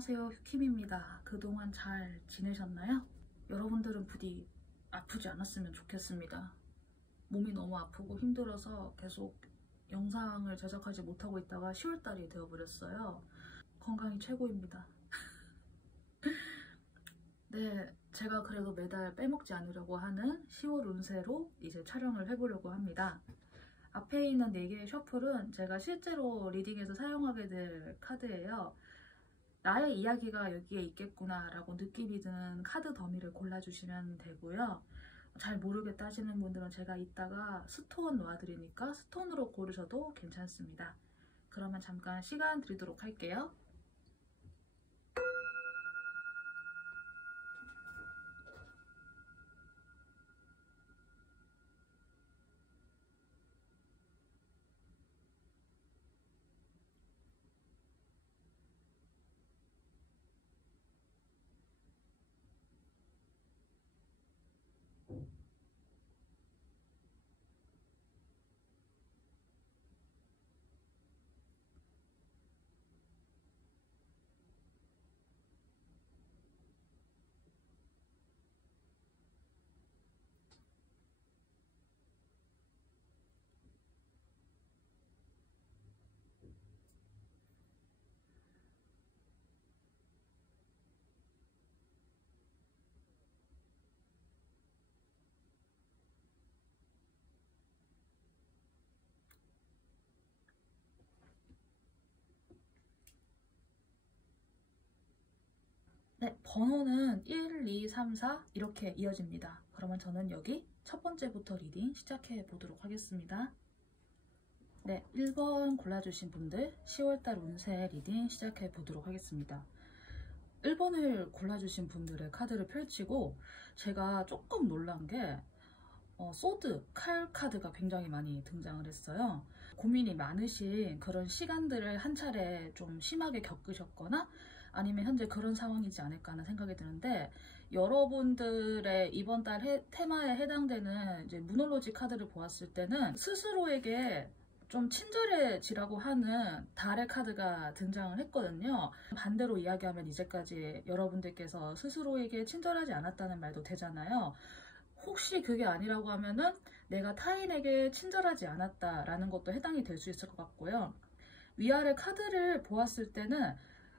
안녕하세요, 킴입니다. 그동안 잘 지내셨나요? 여러분들은 부디 아프지 않았으면 좋겠습니다. 몸이 너무 아프고 힘들어서 계속 영상을 제작하지 못하고 있다가 10월달이 되어버렸어요. 건강이 최고입니다. 네, 제가 그래도 매달 빼먹지 않으려고 하는 10월 운세로 이제 촬영을 해보려고 합니다. 앞에 있는 4개의 셔플은 제가 실제로 리딩에서 사용하게 될 카드예요. 나의 이야기가 여기에 있겠구나 라고 느낌이 드는 카드 더미를 골라주시면 되고요. 잘 모르겠다 하시는 분들은 제가 이따가 스톤 놓아드리니까 스톤으로 고르셔도 괜찮습니다. 그러면 잠깐 시간 드리도록 할게요. 네, 번호는 1, 2, 3, 4 이렇게 이어집니다. 그러면 저는 여기 첫 번째부터 리딩 시작해 보도록 하겠습니다. 네, 1번 골라주신 분들 10월달 운세 리딩 시작해 보도록 하겠습니다. 1번을 골라주신 분들의 카드를 펼치고 제가 조금 놀란 게 소드, 칼 카드가 굉장히 많이 등장을 했어요. 고민이 많으신 그런 시간들을 한 차례 좀 심하게 겪으셨거나 아니면 현재 그런 상황이지 않을까 하는 생각이 드는데, 여러분들의 이번 달 테마에 해당되는 이제 무놀로지 카드를 보았을 때는 스스로에게 좀 친절해지라고 하는 달의 카드가 등장을 했거든요. 반대로 이야기하면 이제까지 여러분들께서 스스로에게 친절하지 않았다는 말도 되잖아요. 혹시 그게 아니라고 하면은 내가 타인에게 친절하지 않았다라는 것도 해당이 될 수 있을 것 같고요. 위아래 카드를 보았을 때는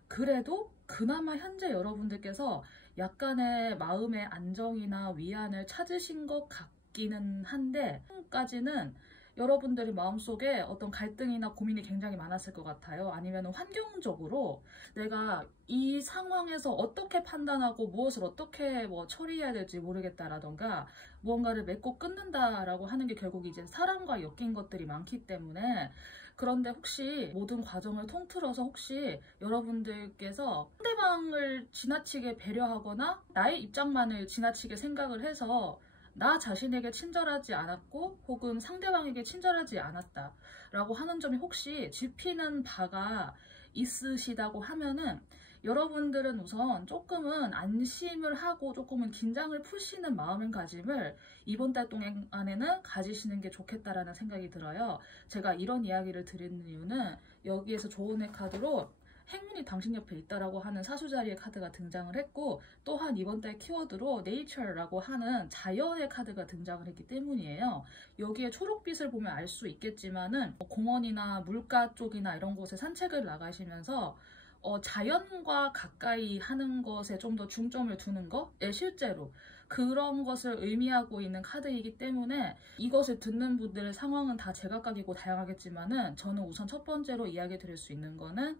그래도 그나마 현재 여러분들께서 약간의 마음의 안정이나 위안을 찾으신 것 같기는 한데, 지금까지는 여러분들이 마음속에 어떤 갈등이나 고민이 굉장히 많았을 것 같아요. 아니면 환경적으로 내가 이 상황에서 어떻게 판단하고 무엇을 어떻게 처리해야 될지 모르겠다라던가 무언가를 맺고 끊는다라고 하는 게 결국 이제 사람과 엮인 것들이 많기 때문에, 그런데 혹시 모든 과정을 통틀어서 혹시 여러분들께서 상대방을 지나치게 배려하거나 나의 입장만을 지나치게 생각을 해서 나 자신에게 친절하지 않았고 혹은 상대방에게 친절하지 않았다 라고 하는 점이 혹시 짚히는 바가 있으시다고 하면은, 여러분들은 우선 조금은 안심을 하고 조금은 긴장을 푸시는 마음가짐을 이번 달 동안에는 가지시는 게 좋겠다라는 생각이 들어요. 제가 이런 이야기를 드리는 이유는 여기에서 조언의 카드로 행운이 당신 옆에 있다라고 하는 사수자리의 카드가 등장을 했고, 또한 이번 달 키워드로 Nature라고 하는 자연의 카드가 등장을 했기 때문이에요. 여기에 초록빛을 보면 알 수 있겠지만은 공원이나 물가 쪽이나 이런 곳에 산책을 나가시면서 자연과 가까이 하는 것에 좀 더 중점을 두는 거? 실제로 그런 것을 의미하고 있는 카드이기 때문에, 이것을 듣는 분들의 상황은 다 제각각이고 다양하겠지만은 저는 우선 첫 번째로 이야기 드릴 수 있는 거는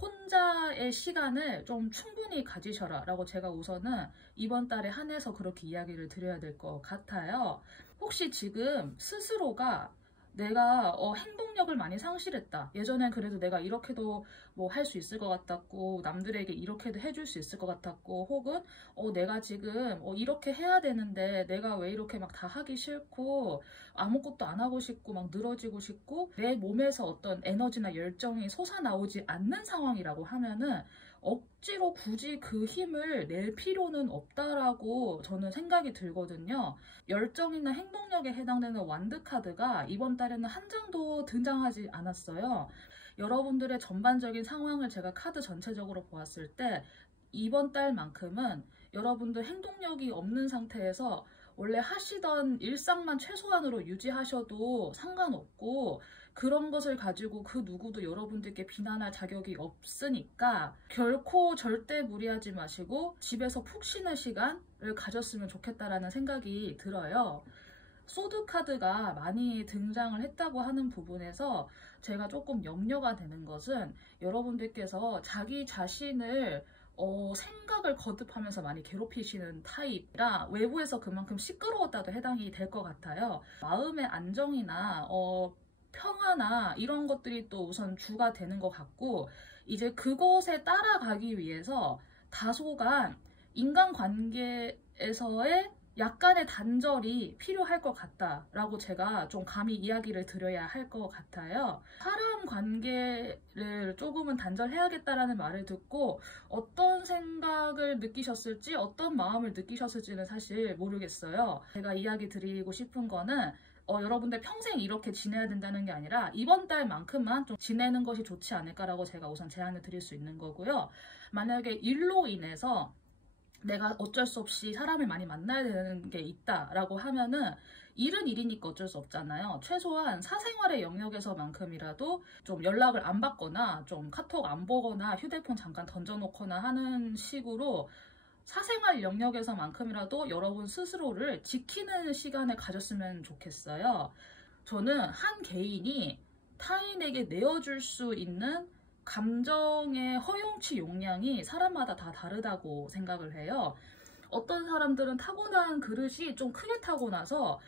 혼자의 시간을 좀 충분히 가지셔라 라고 제가 우선은 이번 달에 한해서 그렇게 이야기를 드려야 될 것 같아요. 혹시 지금 스스로가 내가 행동력을 많이 상실했다, 예전엔 그래도 내가 이렇게도 할 수 있을 것 같았고 남들에게 이렇게도 해줄 수 있을 것 같았고, 혹은 내가 지금 이렇게 해야 되는데 내가 왜 이렇게 막 다 하기 싫고 아무것도 안 하고 싶고 막 늘어지고 싶고 내 몸에서 어떤 에너지나 열정이 솟아나오지 않는 상황이라고 하면은 억지로 굳이 그 힘을 낼 필요는 없다라고 저는 생각이 들거든요. 열정이나 행동력에 해당되는 완드 카드가 이번 달에는 한 장도 등장하지 않았어요. 여러분들의 전반적인 상황을 제가 카드 전체적으로 보았을 때 이번 달만큼은 여러분들 행동력이 없는 상태에서 원래 하시던 일상만 최소한으로 유지하셔도 상관없고, 그런 것을 가지고 그 누구도 여러분들께 비난할 자격이 없으니까 결코 절대 무리하지 마시고 집에서 푹 쉬는 시간을 가졌으면 좋겠다라는 생각이 들어요. 소드 카드가 많이 등장을 했다고 하는 부분에서 제가 조금 염려가 되는 것은, 여러분들께서 자기 자신을 생각을 거듭하면서 많이 괴롭히시는 타입이라 외부에서 그만큼 시끄러웠다도 해당이 될 것 같아요. 마음의 안정이나 평화나 이런 것들이 또 우선 주가 되는 것 같고, 이제 그것에 따라가기 위해서 다소간 인간관계에서의 약간의 단절이 필요할 것 같다라고 제가 좀 감히 이야기를 드려야 할 것 같아요. 사람 관계를 조금은 단절해야겠다라는 말을 듣고 어떤 생각을 느끼셨을지, 어떤 마음을 느끼셨을지는 사실 모르겠어요. 제가 이야기 드리고 싶은 거는 여러분들 평생 이렇게 지내야 된다는 게 아니라 이번 달만큼만 좀 지내는 것이 좋지 않을까라고 제가 우선 제안을 드릴 수 있는 거고요. 만약에 일로 인해서 내가 어쩔 수 없이 사람을 많이 만나야 되는 게 있다라고 하면은, 일은 일이니까 어쩔 수 없잖아요. 최소한 사생활의 영역에서만큼이라도 좀 연락을 안 받거나 좀 카톡 안 보거나 휴대폰 잠깐 던져놓거나 하는 식으로 사생활 영역에서만큼이라도 여러분 스스로를 지키는 시간을 가졌으면 좋겠어요. 저는 한 개인이 타인에게 내어줄 수 있는 감정의 허용치 용량이 사람마다 다 다르다고 생각을 해요. 어떤 사람들은 타고난 그릇이 좀 크게 타고나서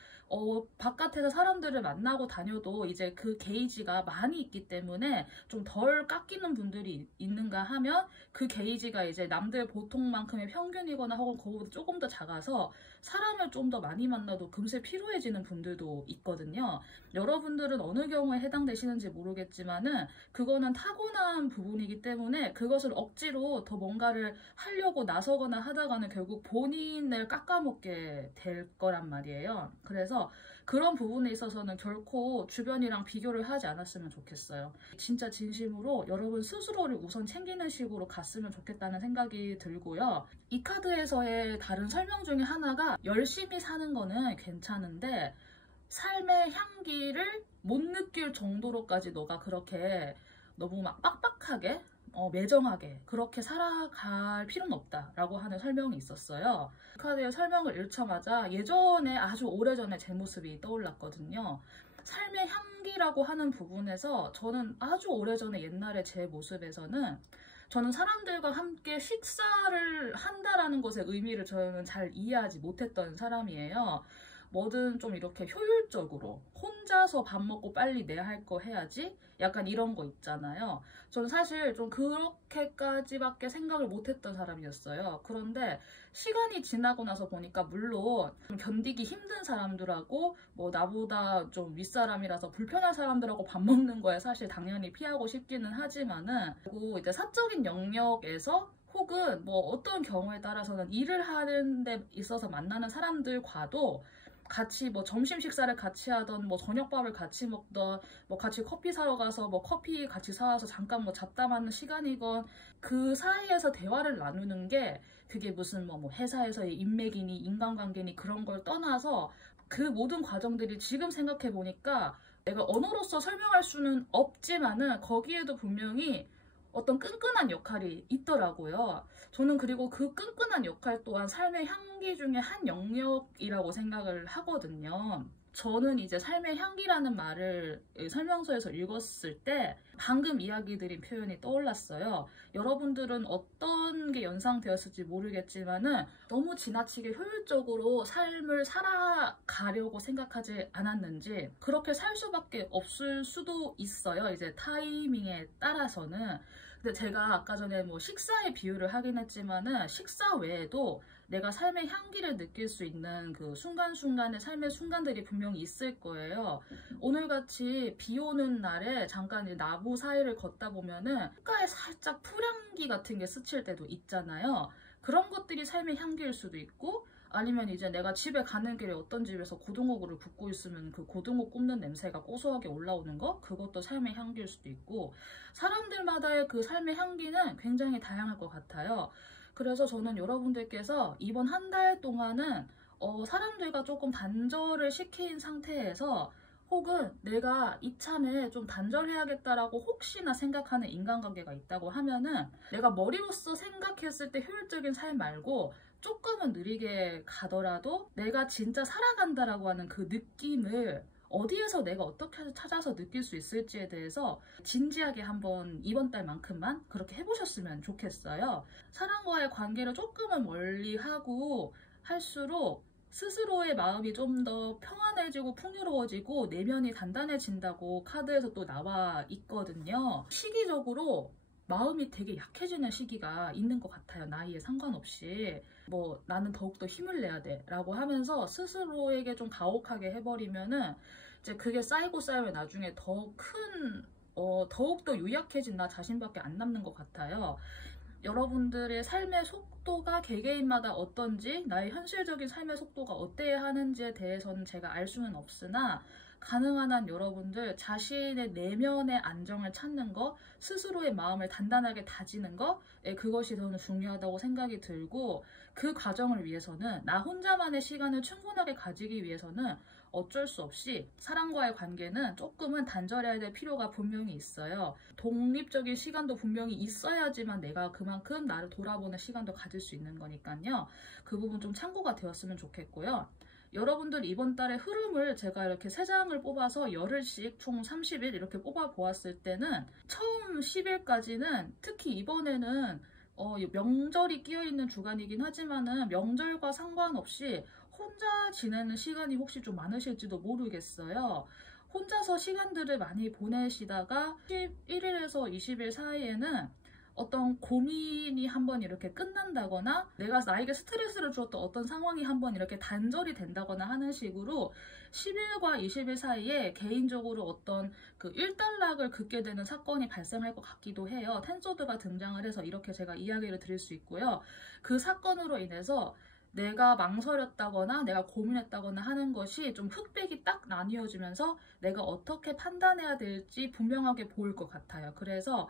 바깥에서 사람들을 만나고 다녀도 이제 그 게이지가 많이 있기 때문에 좀 덜 깎이는 분들이 있는가 하면, 그 게이지가 이제 남들 보통만큼의 평균이거나 혹은 그거보다 조금 더 작아서 사람을 좀 더 많이 만나도 금세 피로해지는 분들도 있거든요. 여러분들은 어느 경우에 해당되시는지 모르겠지만은 그거는 타고난 부분이기 때문에 그것을 억지로 더 뭔가를 하려고 나서거나 하다가는 결국 본인을 깎아먹게 될 거란 말이에요. 그래서 그런 부분에 있어서는 결코 주변이랑 비교를 하지 않았으면 좋겠어요. 진짜 진심으로 여러분 스스로를 우선 챙기는 식으로 갔으면 좋겠다는 생각이 들고요. 이 카드에서의 다른 설명 중에 하나가, 열심히 사는 거는 괜찮은데 삶의 향기를 못 느낄 정도로까지 너가 그렇게 너무 막 빡빡하게 매정하게 그렇게 살아갈 필요는 없다라고 하는 설명이 있었어요. 카드의 설명을 읽자마자 예전에, 아주 오래전에 제 모습이 떠올랐거든요. 삶의 향기라고 하는 부분에서 저는 아주 오래전에 옛날에 제 모습에서는, 저는 사람들과 함께 식사를 한다라는 것의 의미를 저는 잘 이해하지 못했던 사람이에요. 뭐든 좀 이렇게 효율적으로 혼자서 밥 먹고 빨리 내 할 거 해야지, 약간 이런 거 있잖아요. 저는 사실 좀 그렇게까지밖에 생각을 못했던 사람이었어요. 그런데 시간이 지나고 나서 보니까, 물론 좀 견디기 힘든 사람들하고 뭐 나보다 좀 윗사람이라서 불편한 사람들하고 밥 먹는 거에 사실 당연히 피하고 싶기는 하지만은, 그리고 이제 사적인 영역에서 혹은 뭐 어떤 경우에 따라서는 일을 하는 데 있어서 만나는 사람들과도 같이 뭐 점심 식사를 같이 하던, 뭐 저녁밥을 같이 먹던, 뭐 같이 커피 사러 가서 뭐 커피 같이 사와서 잠깐 뭐 잡담하는 시간이건, 그 사이에서 대화를 나누는 게 그게 무슨 뭐 회사에서의 인맥이니 인간관계니 그런 걸 떠나서, 그 모든 과정들이 지금 생각해 보니까 내가 언어로서 설명할 수는 없지만은 거기에도 분명히 어떤 끈끈한 역할이 있더라고요. 저는 그리고 그 끈끈한 역할 또한 삶의 향기 중에 한 영역이라고 생각을 하거든요. 저는 이제 삶의 향기라는 말을 설명서에서 읽었을 때 방금 이야기 드린 표현이 떠올랐어요. 여러분들은 어떤 게 연상되었을지 모르겠지만은 너무 지나치게 효율적으로 삶을 살아가려고 생각하지 않았는지, 그렇게 살 수밖에 없을 수도 있어요. 이제 타이밍에 따라서는. 근데 제가 아까 전에 뭐 식사의 비유를 하긴 했지만은, 식사 외에도 내가 삶의 향기를 느낄 수 있는 그 순간순간의 삶의 순간들이 분명히 있을 거예요. 오늘같이 비 오는 날에 잠깐 나무 사이를 걷다 보면은 흙가에 살짝 풀향기 같은 게 스칠 때도 있잖아요. 그런 것들이 삶의 향기일 수도 있고, 아니면 이제 내가 집에 가는 길에 어떤 집에서 고등어구이를 굽고 있으면 그 고등어 굽는 냄새가 고소하게 올라오는 거, 그것도 삶의 향기일 수도 있고, 사람들마다의 그 삶의 향기는 굉장히 다양할 것 같아요. 그래서 저는 여러분들께서 이번 한 달 동안은 사람들과 조금 단절을 시킨 상태에서, 혹은 내가 이참에 좀 단절해야겠다라고 혹시나 생각하는 인간관계가 있다고 하면은, 내가 머리로서 생각했을 때 효율적인 삶 말고 조금은 느리게 가더라도 내가 진짜 살아간다라고 하는 그 느낌을 어디에서 내가 어떻게 찾아서 느낄 수 있을지에 대해서 진지하게 한번 이번 달만큼만 그렇게 해보셨으면 좋겠어요. 사람과의 관계를 조금은 멀리하고 할수록 스스로의 마음이 좀 더 평안해지고 풍요로워지고 내면이 단단해진다고 카드에서 또 나와 있거든요. 시기적으로 마음이 되게 약해지는 시기가 있는 것 같아요. 나이에 상관없이. 뭐 나는 더욱더 힘을 내야 돼 라고 하면서 스스로에게 좀 가혹하게 해버리면은 이제 그게 쌓이고 쌓이면 나중에 더욱더 유약해진 나 자신밖에 안 남는 것 같아요. 여러분들의 삶의 속도가 개개인마다 어떤지, 나의 현실적인 삶의 속도가 어때야 하는지에 대해서는 제가 알 수는 없으나, 가능한 한 여러분들 자신의 내면의 안정을 찾는 거, 스스로의 마음을 단단하게 다지는 거, 그것이 저는 중요하다고 생각이 들고, 그 과정을 위해서는 나 혼자만의 시간을 충분하게 가지기 위해서는 어쩔 수 없이 사람과의 관계는 조금은 단절해야 될 필요가 분명히 있어요. 독립적인 시간도 분명히 있어야지만 내가 그만큼 나를 돌아보는 시간도 가질 수 있는 거니까요. 그 부분 좀 참고가 되었으면 좋겠고요. 여러분들 이번 달의 흐름을 제가 이렇게 3장을 뽑아서 열흘씩 총 30일 이렇게 뽑아 보았을 때는 처음 10일까지는, 특히 이번에는 명절이 끼어있는 주간이긴 하지만은 명절과 상관없이 혼자 지내는 시간이 혹시 좀 많으실지도 모르겠어요. 혼자서 시간들을 많이 보내시다가 11일에서 20일 사이에는 어떤 고민이 한번 이렇게 끝난다거나, 내가 나에게 스트레스를 주었던 어떤 상황이 한번 이렇게 단절이 된다거나 하는 식으로 10일과 20일 사이에 개인적으로 어떤 그 일단락을 긋게 되는 사건이 발생할 것 같기도 해요. 텐소드가 등장을 해서 이렇게 제가 이야기를 드릴 수 있고요. 그 사건으로 인해서 내가 망설였다거나 내가 고민했다거나 하는 것이 좀 흑백이 딱 나뉘어지면서 내가 어떻게 판단해야 될지 분명하게 보일 것 같아요. 그래서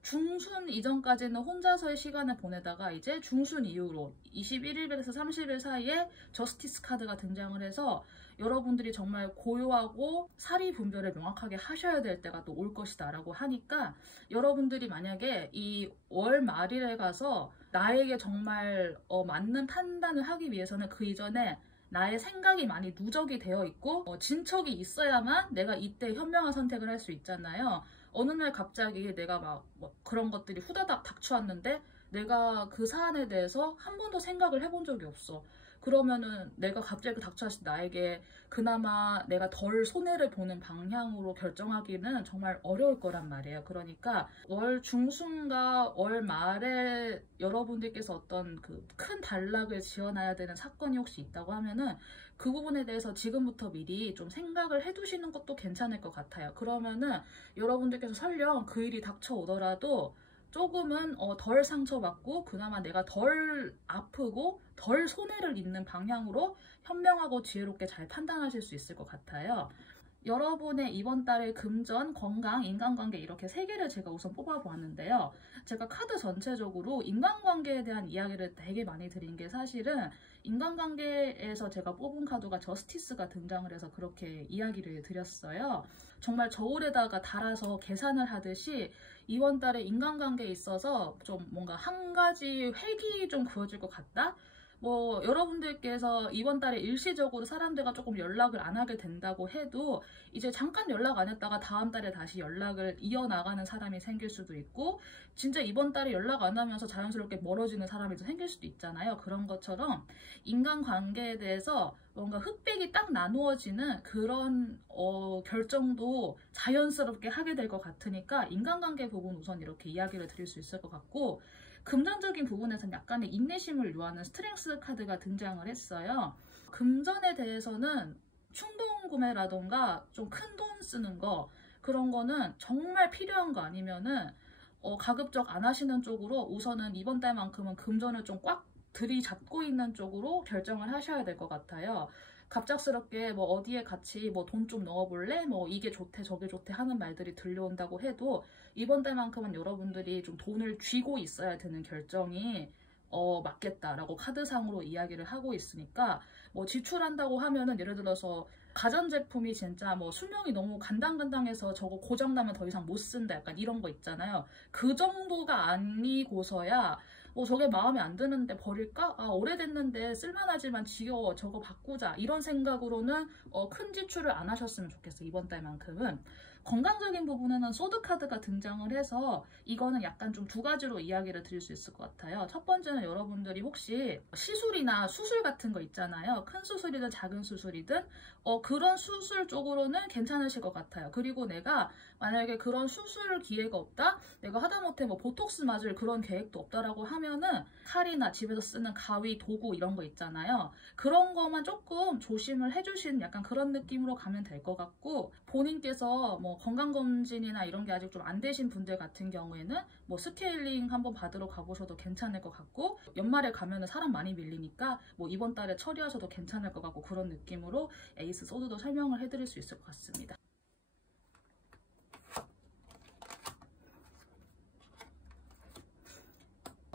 중순 이전까지는 혼자서의 시간을 보내다가 이제 중순 이후로 21일에서 30일 사이에 저스티스 카드가 등장을 해서 여러분들이 정말 고요하고 사리 분별을 명확하게 하셔야 될 때가 또 올 것이다 라고 하니까, 여러분들이 만약에 이 월 말일에 가서 나에게 정말 맞는 판단을 하기 위해서는 그 이전에 나의 생각이 많이 누적이 되어 있고 진척이 있어야만 내가 이때 현명한 선택을 할 수 있잖아요. 어느 날 갑자기 내가 막 그런 것들이 후다닥 닥쳐왔는데 내가 그 사안에 대해서 한 번도 생각을 해본 적이 없어. 그러면은 내가 갑자기 닥쳐왔을 때 나에게 그나마 내가 덜 손해를 보는 방향으로 결정하기는 정말 어려울 거란 말이에요. 그러니까 월 중순과 월 말에 여러분들께서 어떤 그 큰 단락을 지어놔야 되는 사건이 혹시 있다고 하면은 그 부분에 대해서 지금부터 미리 좀 생각을 해두시는 것도 괜찮을 것 같아요. 그러면은 여러분들께서 설령 그 일이 닥쳐오더라도 조금은 덜 상처받고 그나마 내가 덜 아프고 덜 손해를 입는 방향으로 현명하고 지혜롭게 잘 판단하실 수 있을 것 같아요. 여러분의 이번 달의 금전, 건강, 인간관계 이렇게 3개를 제가 우선 뽑아보았는데요. 제가 카드 전체적으로 인간관계에 대한 이야기를 되게 많이 드린 게, 사실은 인간관계에서 제가 뽑은 카드가 저스티스가 등장을 해서 그렇게 이야기를 드렸어요. 정말 저울에다가 달아서 계산을 하듯이 이번 달에 인간관계에 있어서 좀 뭔가 한 가지 획이 좀 그어질 것 같다? 뭐 여러분들께서 이번 달에 일시적으로 사람들과 조금 연락을 안 하게 된다고 해도 이제 잠깐 연락 안 했다가 다음 달에 다시 연락을 이어나가는 사람이 생길 수도 있고, 진짜 이번 달에 연락 안 하면서 자연스럽게 멀어지는 사람이 생길 수도 있잖아요. 그런 것처럼 인간관계에 대해서 뭔가 흑백이 딱 나누어지는 그런 결정도 자연스럽게 하게 될 것 같으니까 인간관계 부분 우선 이렇게 이야기를 드릴 수 있을 것 같고, 금전적인 부분에서는 약간의 인내심을 요하는 스트렝스 카드가 등장을 했어요. 금전에 대해서는 충동 구매라던가 좀 큰 돈 쓰는 거, 그런 거는 정말 필요한 거 아니면은 가급적 안 하시는 쪽으로 우선은 이번 달만큼은 금전을 좀 꽉 들이잡고 있는 쪽으로 결정을 하셔야 될 것 같아요. 갑작스럽게 뭐 어디에 같이 뭐 돈 좀 넣어볼래? 뭐 이게 좋대 저게 좋대 하는 말들이 들려온다고 해도 이번 달만큼은 여러분들이 좀 돈을 쥐고 있어야 되는 결정이 맞겠다라고 카드상으로 이야기를 하고 있으니까 뭐 지출한다고 하면은 예를 들어서 가전제품이 진짜 뭐 수명이 너무 간당간당해서 저거 고장나면 더 이상 못 쓴다 약간 이런 거 있잖아요. 그 정도가 아니고서야 저게 마음에 안 드는데 버릴까? 아, 오래됐는데 쓸만하지만 지겨워. 저거 바꾸자. 이런 생각으로는 큰 지출을 안 하셨으면 좋겠어. 이번 달만큼은. 건강적인 부분에는 소드카드가 등장을 해서 이거는 약간 좀 두 가지로 이야기를 드릴 수 있을 것 같아요. 첫 번째는 여러분들이 혹시 시술이나 수술 같은 거 있잖아요. 큰 수술이든 작은 수술이든 그런 수술 쪽으로는 괜찮으실 것 같아요. 그리고 내가 만약에 그런 수술 기회가 없다? 내가 하다못해 뭐 보톡스 맞을 그런 계획도 없다라고 하면은 칼이나 집에서 쓰는 가위, 도구 이런 거 있잖아요. 그런 거만 조금 조심을 해주시는 약간 그런 느낌으로 가면 될 것 같고 본인께서 뭐 건강검진이나 이런 게 아직 좀 안 되신 분들 같은 경우에는 뭐 스케일링 한번 받으러 가보셔도 괜찮을 것 같고 연말에 가면은 사람 많이 밀리니까 뭐 이번 달에 처리하셔도 괜찮을 것 같고 그런 느낌으로 에이스 소드도 설명을 해드릴 수 있을 것 같습니다.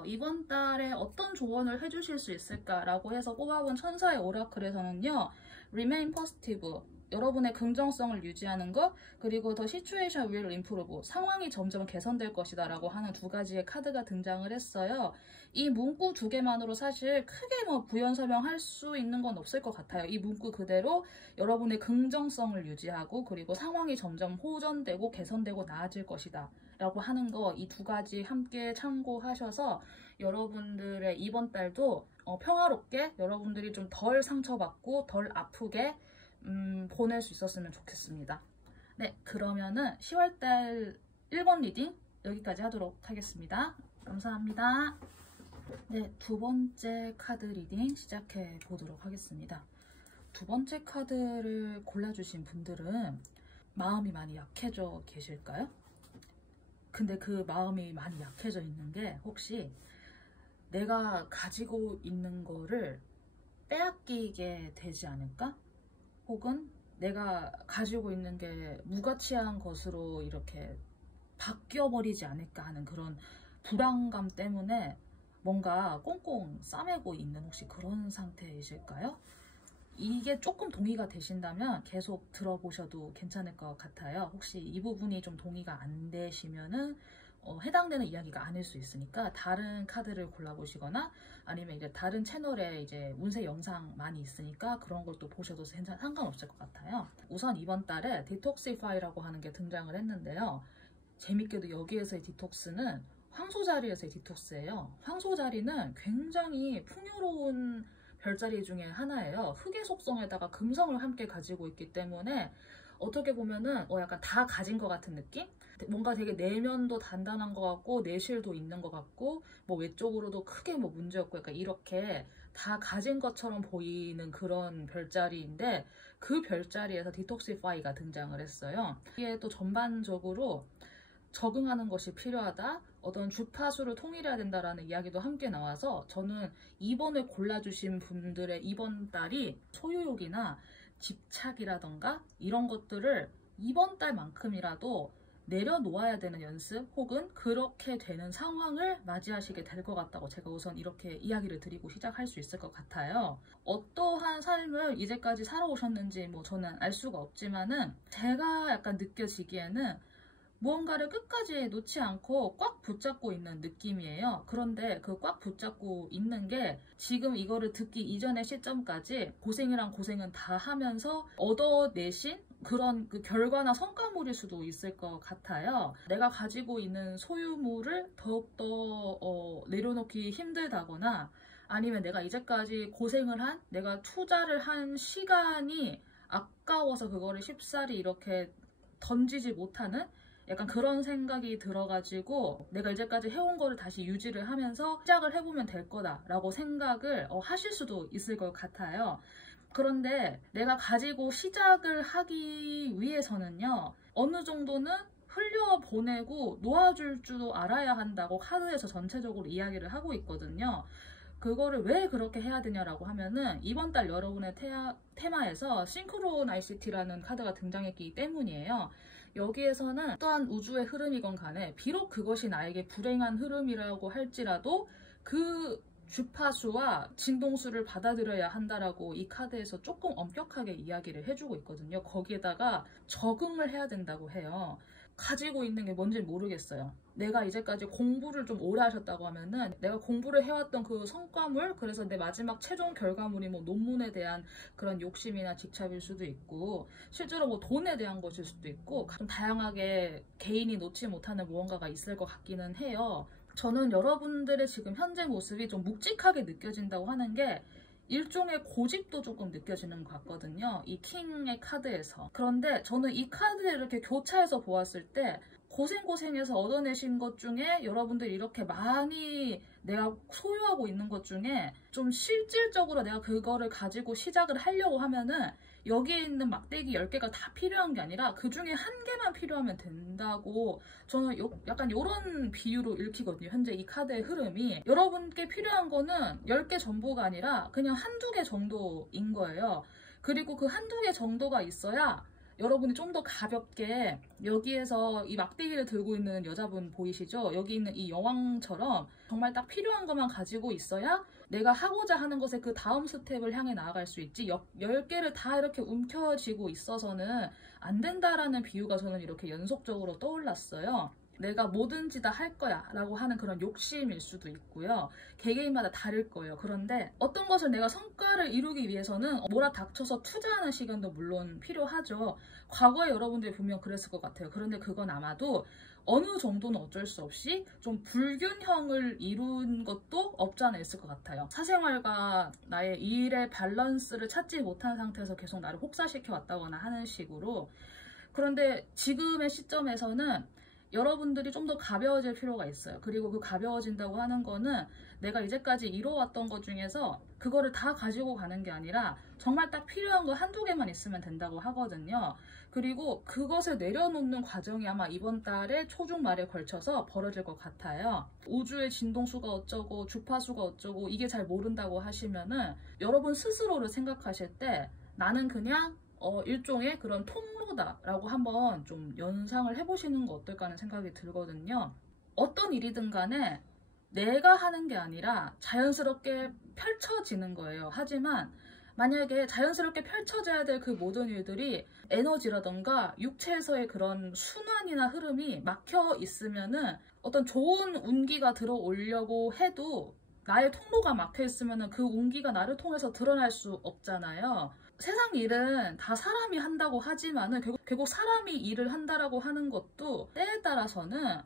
이번 달에 어떤 조언을 해주실 수 있을까라고 해서 뽑아본 천사의 오라클에서는요. Remain positive, 여러분의 긍정성을 유지하는 것, 그리고 The situation will improve, 상황이 점점 개선될 것이다 라고 하는 두 가지의 카드가 등장을 했어요. 이 문구 두 개만으로 사실 크게 뭐 부연 설명할 수 있는 건 없을 것 같아요. 이 문구 그대로 여러분의 긍정성을 유지하고 그리고 상황이 점점 호전되고 개선되고 나아질 것이다 라고 하는 거 이 두 가지 함께 참고하셔서 여러분들의 이번 달도 평화롭게 여러분들이 좀 덜 상처받고 덜 아프게 보낼 수 있었으면 좋겠습니다. 네, 그러면은 10월달 1번 리딩 여기까지 하도록 하겠습니다. 감사합니다. 네, 두 번째 카드 리딩 시작해 보도록 하겠습니다. 두 번째 카드를 골라주신 분들은 마음이 많이 약해져 계실까요? 근데 그 마음이 많이 약해져 있는 게 혹시 내가 가지고 있는 거를 빼앗기게 되지 않을까? 혹은 내가 가지고 있는 게 무가치한 것으로 이렇게 바뀌어버리지 않을까 하는 그런 불안감 때문에 뭔가 꽁꽁 싸매고 있는 혹시 그런 상태이실까요? 이게 조금 동의가 되신다면 계속 들어보셔도 괜찮을 것 같아요. 혹시 이 부분이 좀 동의가 안 되시면은 해당되는 이야기가 아닐 수 있으니까 다른 카드를 골라보시거나 아니면 이제 다른 채널에 이제 운세 영상 많이 있으니까 그런 걸 또 보셔도 상관없을 것 같아요. 우선 이번 달에 디톡시파이라고 하는 게 등장을 했는데요. 재밌게도 여기에서의 디톡스는 황소자리에서의 디톡스예요. 황소자리는 굉장히 풍요로운 별자리 중에 하나예요. 흑의 속성에다가 금성을 함께 가지고 있기 때문에 어떻게 보면은 약간 다 가진 것 같은 느낌? 뭔가 되게 내면도 단단한 것 같고 내실도 있는 것 같고 뭐 외적으로도 크게 뭐 문제 없고 약간 이렇게 다 가진 것처럼 보이는 그런 별자리인데 그 별자리에서 디톡시파이가 등장을 했어요. 이게 또 전반적으로 적응하는 것이 필요하다. 어떤 주파수를 통일해야 된다라는 이야기도 함께 나와서 저는 2번을 골라주신 분들의 이번 달이 소유욕이나 집착이라던가 이런 것들을 이번 달만큼이라도 내려놓아야 되는 연습 혹은 그렇게 되는 상황을 맞이하시게 될 것 같다고 제가 우선 이렇게 이야기를 드리고 시작할 수 있을 것 같아요. 어떠한 삶을 이제까지 살아오셨는지 뭐 저는 알 수가 없지만은 제가 약간 느껴지기에는 무언가를 끝까지 놓지 않고 꽉 붙잡고 있는 느낌이에요. 그런데 그 꽉 붙잡고 있는 게 지금 이거를 듣기 이전의 시점까지 고생이랑 고생은 다 하면서 얻어내신 그런 그 결과나 성과물일 수도 있을 것 같아요. 내가 가지고 있는 소유물을 더욱더 내려놓기 힘들다거나 아니면 내가 이제까지 고생을 한 내가 투자를 한 시간이 아까워서 그거를 쉽사리 이렇게 던지지 못하는 약간 그런 생각이 들어가지고 내가 이제까지 해온 거를 다시 유지를 하면서 시작을 해보면 될 거다라고 생각을 하실 수도 있을 것 같아요. 그런데 내가 가지고 시작을 하기 위해서는요. 어느 정도는 흘려보내고 놓아줄 줄도 알아야 한다고 카드에서 전체적으로 이야기를 하고 있거든요. 그거를 왜 그렇게 해야 되냐라고 하면은 이번 달 여러분의 테마에서 싱크로나이시티라는 카드가 등장했기 때문이에요. 여기에서는 어떠한 우주의 흐름이건 간에 비록 그것이 나에게 불행한 흐름이라고 할지라도 그 주파수와 진동수를 받아들여야 한다라고 이 카드에서 조금 엄격하게 이야기를 해주고 있거든요. 거기에다가 적응을 해야 된다고 해요. 가지고 있는 게 뭔지 모르겠어요. 내가 이제까지 공부를 좀 오래 하셨다고 하면은 내가 공부를 해왔던 그 성과물, 그래서 내 마지막 최종 결과물이 뭐 논문에 대한 그런 욕심이나 집착일 수도 있고, 실제로 뭐 돈에 대한 것일 수도 있고, 좀 다양하게 개인이 놓지 못하는 무언가가 있을 것 같기는 해요. 저는 여러분들의 지금 현재 모습이 좀 묵직하게 느껴진다고 하는 게 일종의 고집도 조금 느껴지는 것 같거든요. 이 킹의 카드에서. 그런데 저는 이 카드를 이렇게 교차해서 보았을 때 고생고생해서 얻어내신 것 중에 여러분들이 이렇게 많이 내가 소유하고 있는 것 중에 좀 실질적으로 내가 그거를 가지고 시작을 하려고 하면은 여기에 있는 막대기 10개가 다 필요한 게 아니라 그 중에 한 개만 필요하면 된다고 저는 약간 이런 비유로 읽히거든요. 현재 이 카드의 흐름이 여러분께 필요한 거는 10개 전부가 아니라 그냥 한두 개 정도인 거예요. 그리고 그 한두 개 정도가 있어야 여러분이 좀 더 가볍게 여기에서 이 막대기를 들고 있는 여자분 보이시죠? 여기 있는 이 여왕처럼 정말 딱 필요한 것만 가지고 있어야 내가 하고자 하는 것에 그 다음 스텝을 향해 나아갈 수 있지 10개를 다 이렇게 움켜쥐고 있어서는 안 된다라는 비유가 저는 이렇게 연속적으로 떠올랐어요. 내가 뭐든지 다 할 거야 라고 하는 그런 욕심일 수도 있고요. 개개인마다 다를 거예요. 그런데 어떤 것을 내가 성과를 이루기 위해서는 몰아닥쳐서 투자하는 시간도 물론 필요하죠. 과거에 여러분들이 분명 그랬을 것 같아요. 그런데 그건 아마도 어느 정도는 어쩔 수 없이 좀 불균형을 이룬 것도 없지 않아 있을 것 같아요. 사생활과 나의 일의 밸런스를 찾지 못한 상태에서 계속 나를 혹사시켜 왔다거나 하는 식으로. 그런데 지금의 시점에서는 여러분들이 좀 더 가벼워질 필요가 있어요. 그리고 그 가벼워진다고 하는 거는 내가 이제까지 이뤄왔던 것 중에서 그거를 다 가지고 가는 게 아니라 정말 딱 필요한 거 한두 개만 있으면 된다고 하거든요. 그리고 그것을 내려놓는 과정이 아마 이번 달의 초중 말에 걸쳐서 벌어질 것 같아요. 우주의 진동수가 어쩌고 주파수가 어쩌고 이게 잘 모른다고 하시면은 여러분 스스로를 생각하실 때 나는 그냥 일종의 그런 통로다라고 한번 좀 연상을 해보시는 거 어떨까 하는 생각이 들거든요. 어떤 일이든 간에 내가 하는 게 아니라 자연스럽게 펼쳐지는 거예요. 하지만 만약에 자연스럽게 펼쳐져야 될 그 모든 일들이 에너지라던가 육체에서의 그런 순환이나 흐름이 막혀 있으면은 어떤 좋은 운기가 들어오려고 해도 나의 통로가 막혀 있으면은 그 운기가 나를 통해서 드러날 수 없잖아요. 세상 일은 다 사람이 한다고 하지만은 결국 사람이 일을 한다라고 하는 것도 때에 따라서는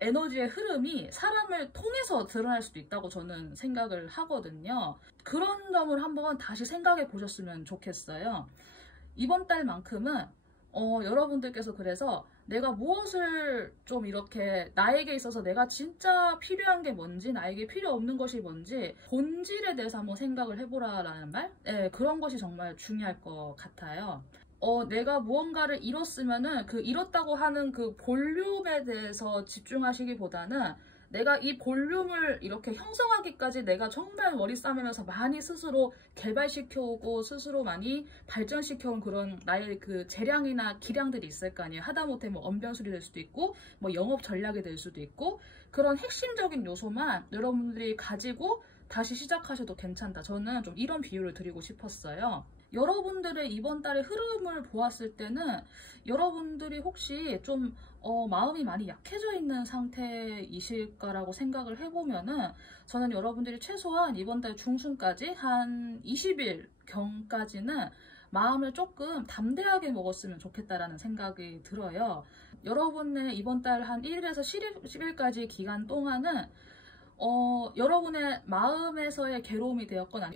에너지의 흐름이 사람을 통해서 드러날 수도 있다고 저는 생각을 하거든요. 그런 점을 한번 다시 생각해 보셨으면 좋겠어요. 이번 달만큼은 여러분들께서 그래서 내가 무엇을 좀 이렇게 나에게 있어서 내가 진짜 필요한 게 뭔지 나에게 필요 없는 것이 뭔지 본질에 대해서 한번 생각을 해보라라는 말? 네, 그런 것이 정말 중요할 것 같아요. 내가 무언가를 이뤘으면은 그 이뤘다고 하는 그 볼륨에 대해서 집중하시기보다는 내가 이 볼륨을 이렇게 형성하기까지 내가 정말 머리 싸매면서 많이 스스로 개발시켜오고 스스로 많이 발전시켜온 그런 나의 그 재량이나 기량들이 있을 거 아니에요. 하다못해 뭐 언변술이 될 수도 있고 뭐 영업 전략이 될 수도 있고 그런 핵심적인 요소만 여러분들이 가지고 다시 시작하셔도 괜찮다. 저는 좀 이런 비유를 드리고 싶었어요. 여러분들의 이번 달의 흐름을 보았을 때는 여러분들이 혹시 좀 마음이 많이 약해져 있는 상태이실까라고 생각을 해보면은 저는 여러분들이 최소한 이번 달 중순까지 한 20일 경까지는 마음을 조금 담대하게 먹었으면 좋겠다라는 생각이 들어요. 여러분의 이번 달 한 1일에서 10일까지 기간 동안은 여러분의 마음에서의 괴로움이 되었건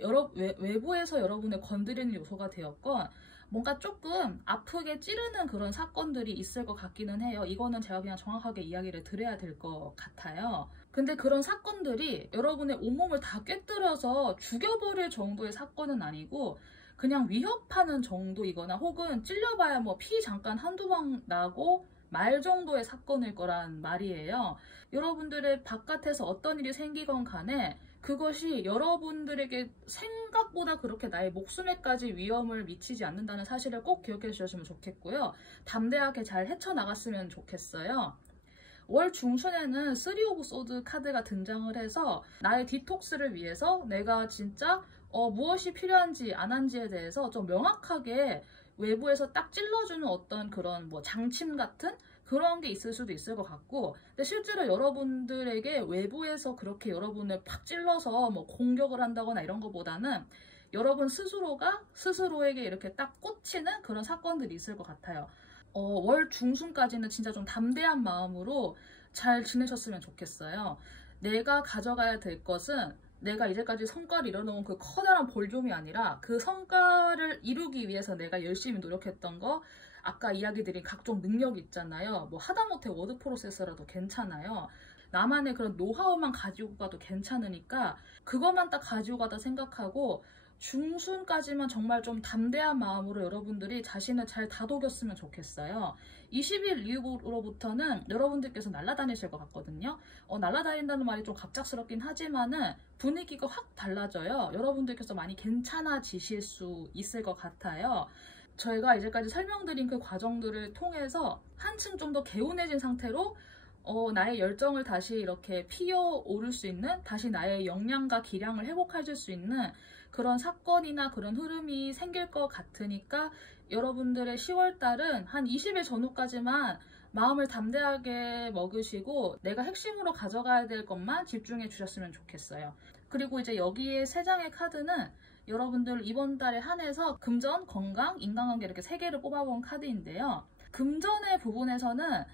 외부에서 여러분을 건드리는 요소가 되었건 뭔가 조금 아프게 찌르는 그런 사건들이 있을 것 같기는 해요. 이거는 제가 그냥 정확하게 이야기를 드려야 될 것 같아요. 근데 그런 사건들이 여러분의 온몸을 다 꿰뚫어서 죽여버릴 정도의 사건은 아니고 그냥 위협하는 정도이거나 혹은 찔려봐야 뭐 피 잠깐 한두 방 나고 말 정도의 사건일 거란 말이에요. 여러분들의 바깥에서 어떤 일이 생기건 간에 그것이 여러분들에게 생각보다 그렇게 나의 목숨에까지 위험을 미치지 않는다는 사실을 꼭 기억해 주셨으면 좋겠고요. 담대하게 잘 헤쳐나갔으면 좋겠어요. 월 중순에는 3 오브 소드 카드가 등장을 해서 나의 디톡스를 위해서 내가 진짜 무엇이 필요한지 안 한지에 대해서 좀 명확하게 외부에서 딱 찔러주는 어떤 그런 뭐 장침 같은 그런 게 있을 수도 있을 것 같고, 근데 실제로 여러분들에게 외부에서 그렇게 여러분을 팍 찔러서 뭐 공격을 한다거나 이런 것보다는 여러분 스스로가 스스로에게 이렇게 딱 꽂히는 그런 사건들이 있을 것 같아요. 월 중순까지는 진짜 좀 담대한 마음으로 잘 지내셨으면 좋겠어요. 내가 가져가야 될 것은 내가 이제까지 성과를 이뤄놓은 그 커다란 볼륨이 아니라 그 성과를 이루기 위해서 내가 열심히 노력했던 거, 아까 이야기 드린 각종 능력이 있잖아요. 뭐 하다못해 워드 프로세서라도 괜찮아요. 나만의 그런 노하우만 가지고 가도 괜찮으니까 그것만 딱 가지고 가다 생각하고 중순까지만 정말 좀 담대한 마음으로 여러분들이 자신을 잘 다독였으면 좋겠어요. 20일 이후로부터는 여러분들께서 날아다니실 것 같거든요. 날아다닌다는 말이 좀 갑작스럽긴 하지만은 분위기가 확 달라져요. 여러분들께서 많이 괜찮아지실 수 있을 것 같아요. 저희가 이제까지 설명드린 그 과정들을 통해서 한층 좀 더 개운해진 상태로 나의 열정을 다시 이렇게 피어오를 수 있는, 다시 나의 역량과 기량을 회복할 수 있는 그런 사건이나 그런 흐름이 생길 것 같으니까 여러분들의 10월달은 한 20일 전후까지만 마음을 담대하게 먹으시고 내가 핵심으로 가져가야 될 것만 집중해 주셨으면 좋겠어요. 그리고 이제 여기에 3장의 카드는 여러분들 이번 달에 한해서 금전, 건강, 인간관계 이렇게 3개를 뽑아본 카드인데요. 금전의 부분에서는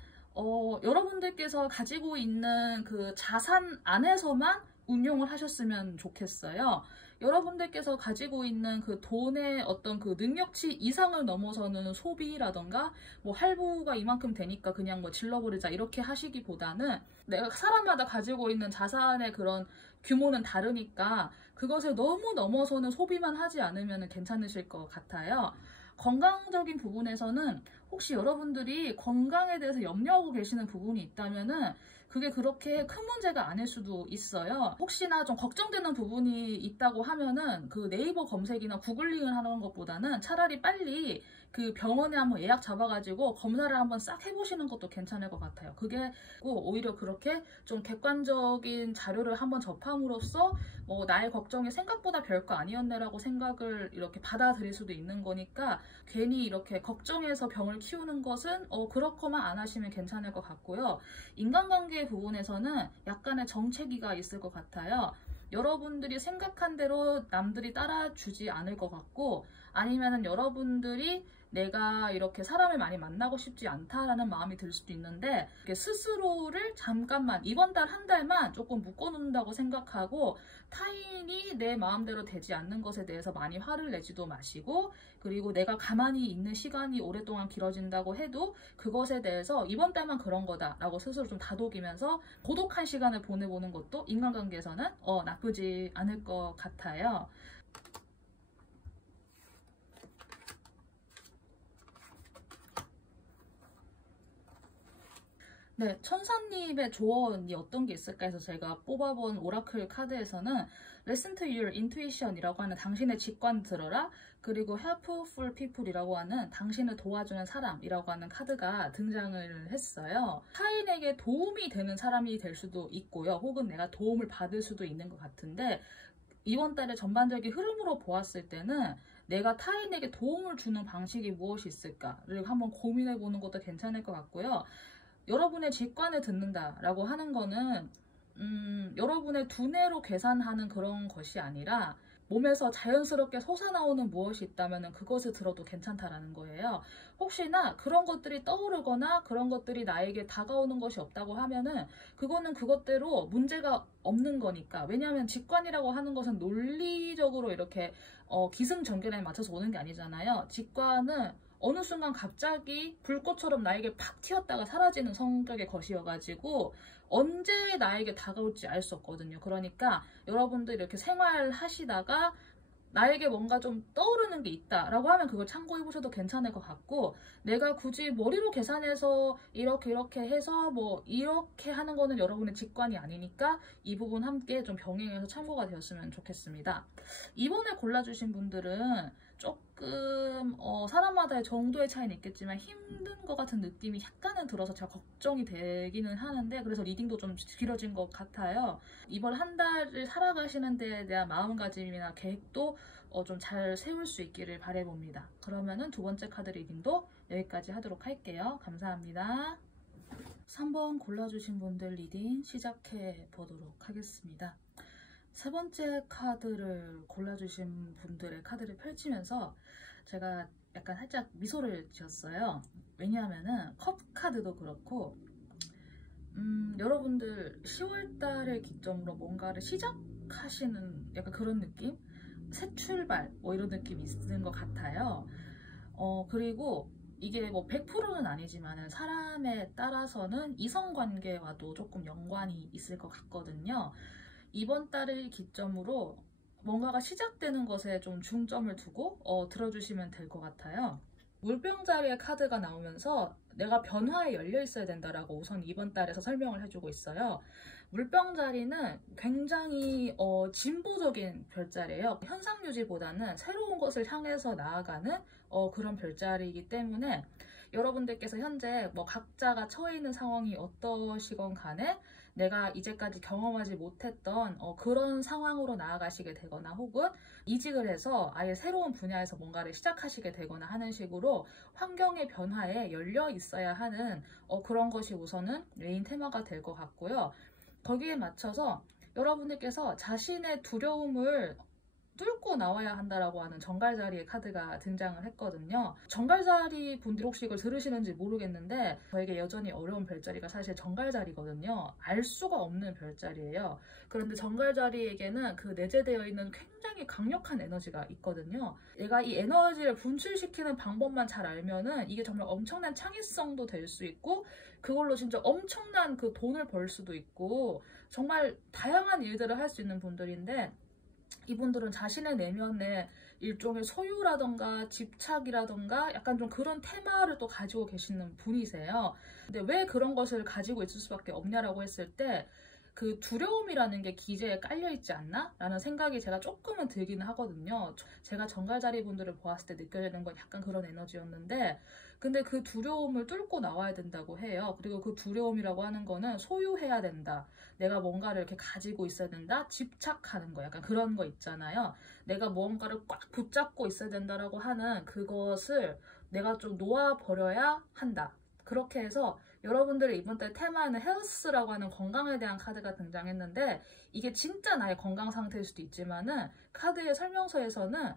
여러분들께서 가지고 있는 그 자산 안에서만 운용을 하셨으면 좋겠어요. 여러분들께서 가지고 있는 그 돈의 어떤 그 능력치 이상을 넘어서는 소비라던가 뭐 할부가 이만큼 되니까 그냥 뭐 질러버리자 이렇게 하시기보다는 내가 사람마다 가지고 있는 자산의 그런 규모는 다르니까 그것을 너무 넘어서는 소비만 하지 않으면 괜찮으실 것 같아요. 건강적인 부분에서는 혹시 여러분들이 건강에 대해서 염려하고 계시는 부분이 있다면은 그게 그렇게 큰 문제가 아닐 수도 있어요. 혹시나 좀 걱정되는 부분이 있다고 하면은 그 네이버 검색이나 구글링을 하는 것보다는 차라리 빨리 그 병원에 한번 예약 잡아가지고 검사를 한번 싹 해보시는 것도 괜찮을 것 같아요. 그게 오히려 그렇게 좀 객관적인 자료를 한번 접함으로써 나의 걱정이 생각보다 별거 아니었네라고 생각을 이렇게 받아들일 수도 있는 거니까 괜히 이렇게 걱정해서 병을 키우는 것은 그렇게만 안 하시면 괜찮을 것 같고요. 인간관계 부분에서는 약간의 정체기가 있을 것 같아요. 여러분들이 생각한 대로 남들이 따라주지 않을 것 같고, 아니면은 여러분들이 내가 이렇게 사람을 많이 만나고 싶지 않다라는 마음이 들 수도 있는데 스스로를 잠깐만 이번 달 한 달만 조금 묶어놓는다고 생각하고 타인이 내 마음대로 되지 않는 것에 대해서 많이 화를 내지도 마시고, 그리고 내가 가만히 있는 시간이 오랫동안 길어진다고 해도 그것에 대해서 이번 달만 그런 거다라고 스스로 좀 다독이면서 고독한 시간을 보내보는 것도 인간관계에서는 나쁘지 않을 것 같아요. 네, 천사님의 조언이 어떤 게 있을까 해서 제가 뽑아본 오라클 카드에서는 Listen to your intuition이라고 하는 당신의 직관 들어라, 그리고 helpful people이라고 하는 당신을 도와주는 사람이라고 하는 카드가 등장을 했어요. 타인에게 도움이 되는 사람이 될 수도 있고요. 혹은 내가 도움을 받을 수도 있는 것 같은데 이번 달의 전반적인 흐름으로 보았을 때는 내가 타인에게 도움을 주는 방식이 무엇이 있을까를 한번 고민해 보는 것도 괜찮을 것 같고요. 여러분의 직관을 듣는다라고 하는 거는 여러분의 두뇌로 계산하는 그런 것이 아니라 몸에서 자연스럽게 솟아나오는 무엇이 있다면 그것을 들어도 괜찮다라는 거예요. 혹시나 그런 것들이 떠오르거나 그런 것들이 나에게 다가오는 것이 없다고 하면은 그거는 그것대로 문제가 없는 거니까. 왜냐하면 직관이라고 하는 것은 논리적으로 이렇게 기승전결에 맞춰서 오는 게 아니잖아요. 직관은 어느 순간 갑자기 불꽃처럼 나에게 팍 튀었다가 사라지는 성격의 것이어가지고 언제 나에게 다가올지 알 수 없거든요. 그러니까 여러분들 이렇게 생활하시다가 나에게 뭔가 좀 떠오르는 게 있다라고 하면 그걸 참고해 보셔도 괜찮을 것 같고, 내가 굳이 머리로 계산해서 이렇게 해서 뭐 이렇게 하는 거는 여러분의 직관이 아니니까 이 부분 함께 좀 병행해서 참고가 되었으면 좋겠습니다. 이번에 골라주신 분들은 조금 사람마다의 정도의 차이는 있겠지만 힘든 것 같은 느낌이 약간은 들어서 제가 걱정이 되기는 하는데, 그래서 리딩도 좀 길어진 것 같아요. 이번 한 달을 살아가시는 데에 대한 마음가짐이나 계획도 좀 잘 세울 수 있기를 바라봅니다. 그러면은 두 번째 카드 리딩도 여기까지 하도록 할게요. 감사합니다. 3번 골라주신 분들 리딩 시작해 보도록 하겠습니다. 세 번째 카드를 골라주신 분들의 카드를 펼치면서 제가 약간 살짝 미소를 지었어요. 왜냐하면은 컵 카드도 그렇고 여러분들 10월달을 기점으로 뭔가를 시작하시는 약간 그런 느낌? 새 출발 뭐 이런 느낌이 있는 것 같아요. 그리고 이게 뭐 100%는 아니지만 사람에 따라서는 이성관계와도 조금 연관이 있을 것 같거든요. 이번 달을 기점으로 뭔가가 시작되는 것에 좀 중점을 두고 들어주시면 될 것 같아요. 물병자리의 카드가 나오면서 내가 변화에 열려 있어야 된다라고 우선 이번 달에서 설명을 해주고 있어요. 물병자리는 굉장히 진보적인 별자리예요. 현상 유지보다는 새로운 것을 향해서 나아가는 그런 별자리이기 때문에 여러분들께서 현재 뭐 각자가 처해 있는 상황이 어떠시건 간에 내가 이제까지 경험하지 못했던 그런 상황으로 나아가시게 되거나 혹은 이직을 해서 아예 새로운 분야에서 뭔가를 시작하시게 되거나 하는 식으로 환경의 변화에 열려 있어야 하는 그런 것이 우선은 메인 테마가 될 것 같고요. 거기에 맞춰서 여러분들께서 자신의 두려움을 뚫고 나와야 한다라고 하는 정갈자리의 카드가 등장을 했거든요. 정갈자리 분들 혹시 이걸 들으시는지 모르겠는데 저에게 여전히 어려운 별자리가 사실 정갈자리거든요. 알 수가 없는 별자리예요. 그런데 정갈자리에게는 그 내재되어 있는 굉장히 강력한 에너지가 있거든요. 얘가 이 에너지를 분출시키는 방법만 잘 알면은 이게 정말 엄청난 창의성도 될 수 있고 그걸로 진짜 엄청난 그 돈을 벌 수도 있고 정말 다양한 일들을 할 수 있는 분들인데, 이분들은 자신의 내면에 일종의 소유라던가 집착이라던가 약간 좀 그런 테마를 또 가지고 계시는 분이세요. 근데 왜 그런 것을 가지고 있을 수밖에 없냐라고 했을 때 그 두려움이라는 게 기재에 깔려있지 않나? 라는 생각이 제가 조금은 들기는 하거든요. 제가 정갈자리 분들을 보았을 때 느껴지는 건 약간 그런 에너지였는데, 근데 그 두려움을 뚫고 나와야 된다고 해요. 그리고 그 두려움이라고 하는 거는 소유해야 된다. 내가 뭔가를 이렇게 가지고 있어야 된다. 집착하는 거 약간 그런 거 있잖아요. 내가 무언가를 꽉 붙잡고 있어야 된다라고 하는 그것을 내가 좀 놓아버려야 한다. 그렇게 해서 여러분들의 이번 달 테마에는 헬스라고 하는 건강에 대한 카드가 등장했는데, 이게 진짜 나의 건강 상태일 수도 있지만은 카드의 설명서에서는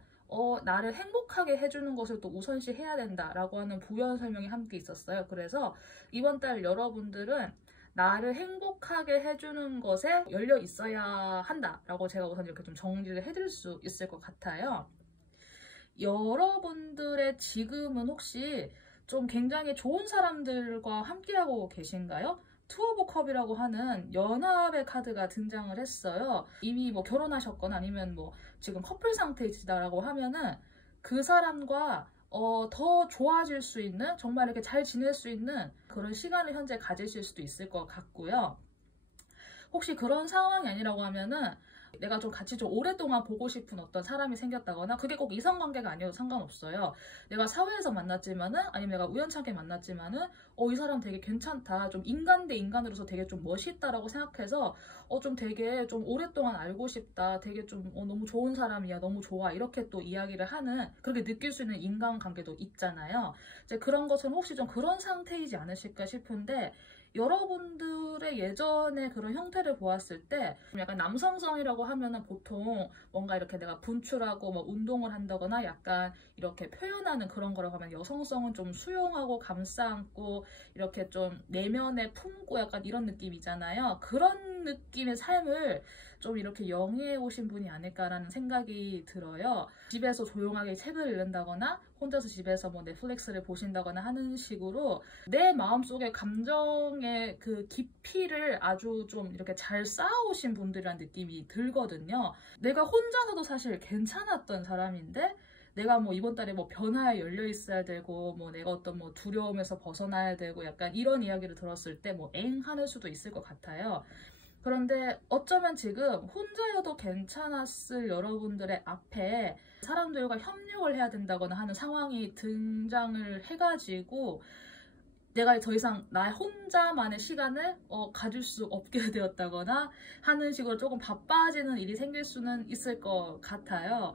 나를 행복하게 해주는 것을 또 우선시 해야 된다라고 하는 부연 설명이 함께 있었어요. 그래서 이번 달 여러분들은 나를 행복하게 해주는 것에 열려 있어야 한다라고 제가 우선 이렇게 좀 정리를 해드릴 수 있을 것 같아요. 여러분들의 지금은 혹시 좀 굉장히 좋은 사람들과 함께하고 계신가요? 투 오브 컵이라고 하는 연합의 카드가 등장을 했어요. 이미 뭐 결혼하셨거나 아니면 뭐 지금 커플 상태이시다라고 하면은 그 사람과 더 좋아질 수 있는, 정말 이렇게 잘 지낼 수 있는 그런 시간을 현재 가지실 수도 있을 것 같고요. 혹시 그런 상황이 아니라고 하면은 내가 좀 같이 좀 오랫동안 보고 싶은 어떤 사람이 생겼다거나, 그게 꼭 이성관계가 아니어도 상관없어요. 내가 사회에서 만났지만은 아니면 내가 우연찮게 만났지만은 이 사람 되게 괜찮다, 좀 인간 대 인간으로서 되게 좀 멋있다라고 생각해서 좀 되게 좀 오랫동안 알고 싶다, 되게 좀 너무 좋은 사람이야, 너무 좋아, 이렇게 또 이야기를 하는, 그렇게 느낄 수 있는 인간관계도 있잖아요. 이제 그런 것처럼 혹시 좀 그런 상태이지 않으실까 싶은데, 여러분들의 예전의 그런 형태를 보았을 때 약간 남성성이라고 하면은 보통 뭔가 이렇게 내가 분출하고 뭐 운동을 한다거나 약간 이렇게 표현하는 그런 거라고 하면, 여성성은 좀 수용하고 감싸안고 이렇게 좀 내면에 품고 약간 이런 느낌이잖아요. 그런 느낌의 삶을 좀 이렇게 영위해 오신 분이 아닐까라는 생각이 들어요. 집에서 조용하게 책을 읽는다거나 혼자서 집에서 뭐 넷플릭스를 보신다거나 하는 식으로 내 마음속의 감정의 그 깊이를 아주 좀 이렇게 잘 쌓아오신 분들이란 느낌이 들거든요. 내가 혼자서도 사실 괜찮았던 사람인데 내가 뭐 이번 달에 뭐 변화에 열려 있어야 되고 뭐 내가 어떤 뭐 두려움에서 벗어나야 되고 약간 이런 이야기를 들었을 때 뭐 엥 하는 수도 있을 것 같아요. 그런데 어쩌면 지금 혼자여도 괜찮았을 여러분들의 앞에 사람들과 협력을 해야 된다거나 하는 상황이 등장을 해가지고 내가 더 이상 나 혼자만의 시간을 가질 수 없게 되었다거나 하는 식으로 조금 바빠지는 일이 생길 수는 있을 것 같아요.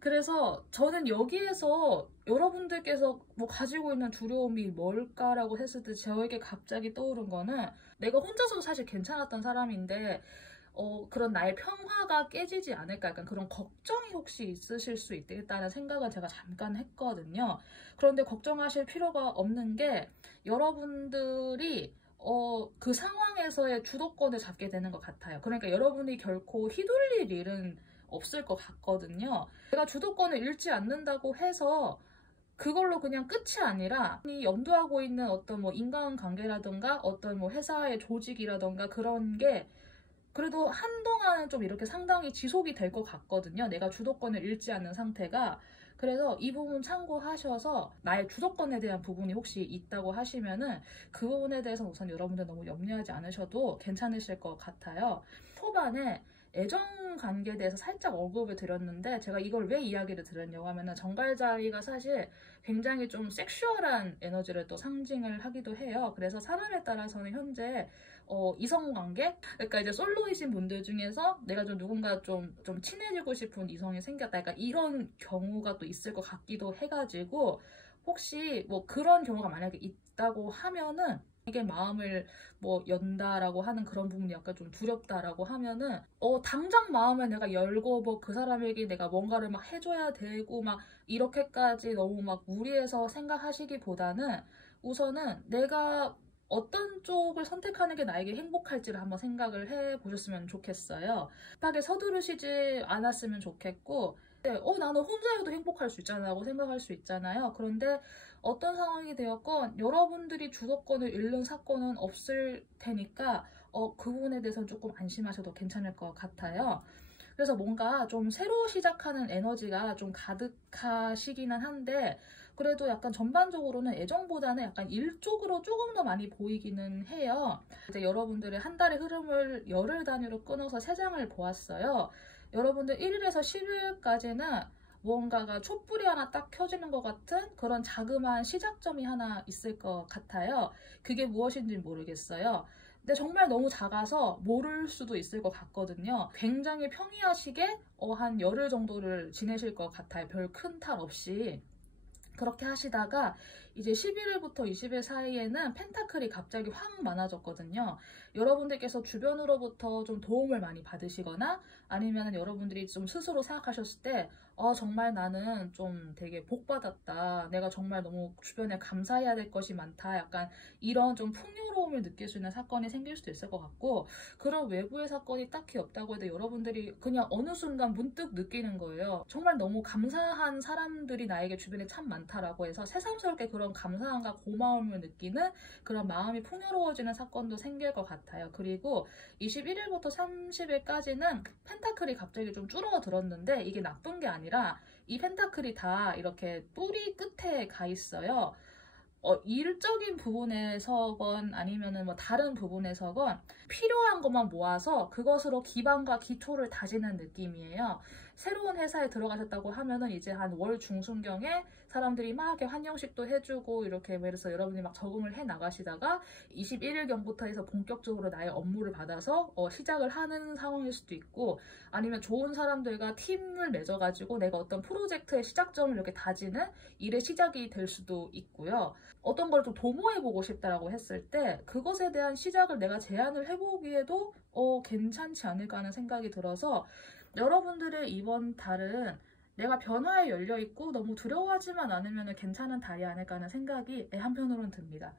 그래서 저는 여기에서 여러분들께서 뭐 가지고 있는 두려움이 뭘까라고 했을 때 저에게 갑자기 떠오른 거는 내가 혼자서도 사실 괜찮았던 사람인데 그런 나의 평화가 깨지지 않을까 약간 그런 걱정이 혹시 있으실 수 있겠다는 생각을 제가 잠깐 했거든요. 그런데 걱정하실 필요가 없는 게 여러분들이 그 상황에서의 주도권을 잡게 되는 것 같아요. 그러니까 여러분이 결코 휘둘릴 일은 없을 것 같거든요. 내가 주도권을 잃지 않는다고 해서 그걸로 그냥 끝이 아니라 이 염두하고 있는 어떤 뭐 인간관계라든가 어떤 뭐 회사의 조직이라든가 그런 게 그래도 한동안은 좀 이렇게 상당히 지속이 될 것 같거든요. 내가 주도권을 잃지 않는 상태가. 그래서 이 부분 참고하셔서 나의 주도권에 대한 부분이 혹시 있다고 하시면은 그 부분에 대해서 우선 여러분들 너무 염려하지 않으셔도 괜찮으실 것 같아요. 초반에 애정 관계에 대해서 살짝 언급을 드렸는데 제가 이걸 왜 이야기를 드렸냐고 하면은 정갈자리가 사실 굉장히 좀 섹슈얼한 에너지를 또 상징을 하기도 해요. 그래서 사람에 따라서는 현재 이성관계? 그러니까 이제 솔로이신 분들 중에서 내가 좀 누군가 좀 친해지고 싶은 이성이 생겼다. 약간 이런 경우가 또 있을 것 같기도 해가지고 혹시 뭐 그런 경우가 만약에 있다고 하면은 이게 마음을 뭐 연다라고 하는 그런 부분이 약간 좀 두렵다라고 하면은 당장 마음을 내가 열고 뭐 그 사람에게 내가 뭔가를 막 해줘야 되고 막 이렇게까지 너무 막 무리해서 생각하시기보다는 우선은 내가 어떤 쪽을 선택하는 게 나에게 행복할지를 한번 생각을 해보셨으면 좋겠어요. 급하게 서두르시지 않았으면 좋겠고 나는 혼자여도 행복할 수 있잖아 라고 생각할 수 있잖아요. 그런데 어떤 상황이 되었건 여러분들이 주도권을 잃는 사건은 없을 테니까 그 부분에 대해서는 조금 안심하셔도 괜찮을 것 같아요. 그래서 뭔가 좀 새로 시작하는 에너지가 좀 가득하시기는 한데 그래도 약간 전반적으로는 애정보다는 약간 일 쪽으로 조금 더 많이 보이기는 해요. 이제 여러분들의 한 달의 흐름을 열흘 단위로 끊어서 3장을 보았어요. 여러분들 1일에서 10일까지는 무언가가 촛불이 하나 딱 켜지는 것 같은 그런 자그마한 시작점이 하나 있을 것 같아요. 그게 무엇인지 모르겠어요. 근데 정말 너무 작아서 모를 수도 있을 것 같거든요. 굉장히 평이하시게 한 열흘 정도를 지내실 것 같아요. 별 큰 탈 없이. 그렇게 하시다가 이제 11일부터 20일 사이에는 펜타클이 갑자기 확 많아졌거든요. 여러분들께서 주변으로부터 좀 도움을 많이 받으시거나 아니면 여러분들이 좀 스스로 생각하셨을 때 정말 나는 좀 되게 복 받았다. 내가 정말 너무 주변에 감사해야 될 것이 많다. 약간 이런 좀 풍요로움을 느낄 수 있는 사건이 생길 수도 있을 것 같고 그런 외부의 사건이 딱히 없다고 해도 여러분들이 그냥 어느 순간 문득 느끼는 거예요. 정말 너무 감사한 사람들이 나에게 주변에 참 많다라고 해서 새삼스럽게 그런 감사함과 고마움을 느끼는 그런 마음이 풍요로워지는 사건도 생길 것 같아요. 그리고 21일부터 30일까지는 펜타클이 갑자기 좀 줄어들었는데 이게 나쁜 게 아니라 이 펜타클이 다 이렇게 뿌리 끝에 가 있어요. 일적인 부분에서건 아니면은 뭐 다른 부분에서건 필요한 것만 모아서 그것으로 기반과 기초를 다지는 느낌이에요. 새로운 회사에 들어가셨다고 하면은 이제 한 월 중순경에 사람들이 막 이렇게 환영식도 해주고 이렇게 그래서 여러분이 막 적응을 해 나가시다가 21일경부터 해서 본격적으로 나의 업무를 받아서 시작을 하는 상황일 수도 있고 아니면 좋은 사람들과 팀을 맺어가지고 내가 어떤 프로젝트의 시작점을 이렇게 다지는 일의 시작이 될 수도 있고요. 어떤 걸 좀 도모해보고 싶다라고 했을 때 그것에 대한 시작을 내가 제안을 해보기에도 괜찮지 않을까 하는 생각이 들어서 여러분들의 이번 달은 내가 변화에 열려있고 너무 두려워하지만 않으면 괜찮은 달이 아닐까 하는 생각이 한편으로는 듭니다.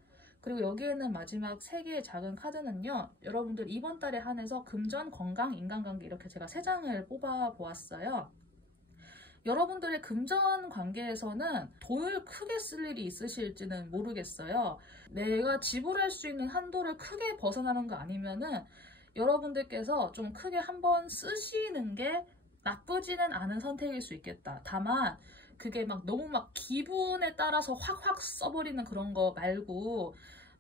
그리고 여기에는 마지막 3개의 작은 카드는요. 여러분들 이번 달에 한해서 금전, 건강, 인간관계 이렇게 제가 3장을 뽑아 보았어요. 여러분들의 금전 관계에서는 돈을 크게 쓸 일이 있으실지는 모르겠어요. 내가 지불할 수 있는 한도를 크게 벗어나는 거 아니면은 여러분들께서 좀 크게 한번 쓰시는 게 나쁘지는 않은 선택일 수 있겠다. 다만 그게 막 너무 막 기분에 따라서 확확 써버리는 그런 거 말고,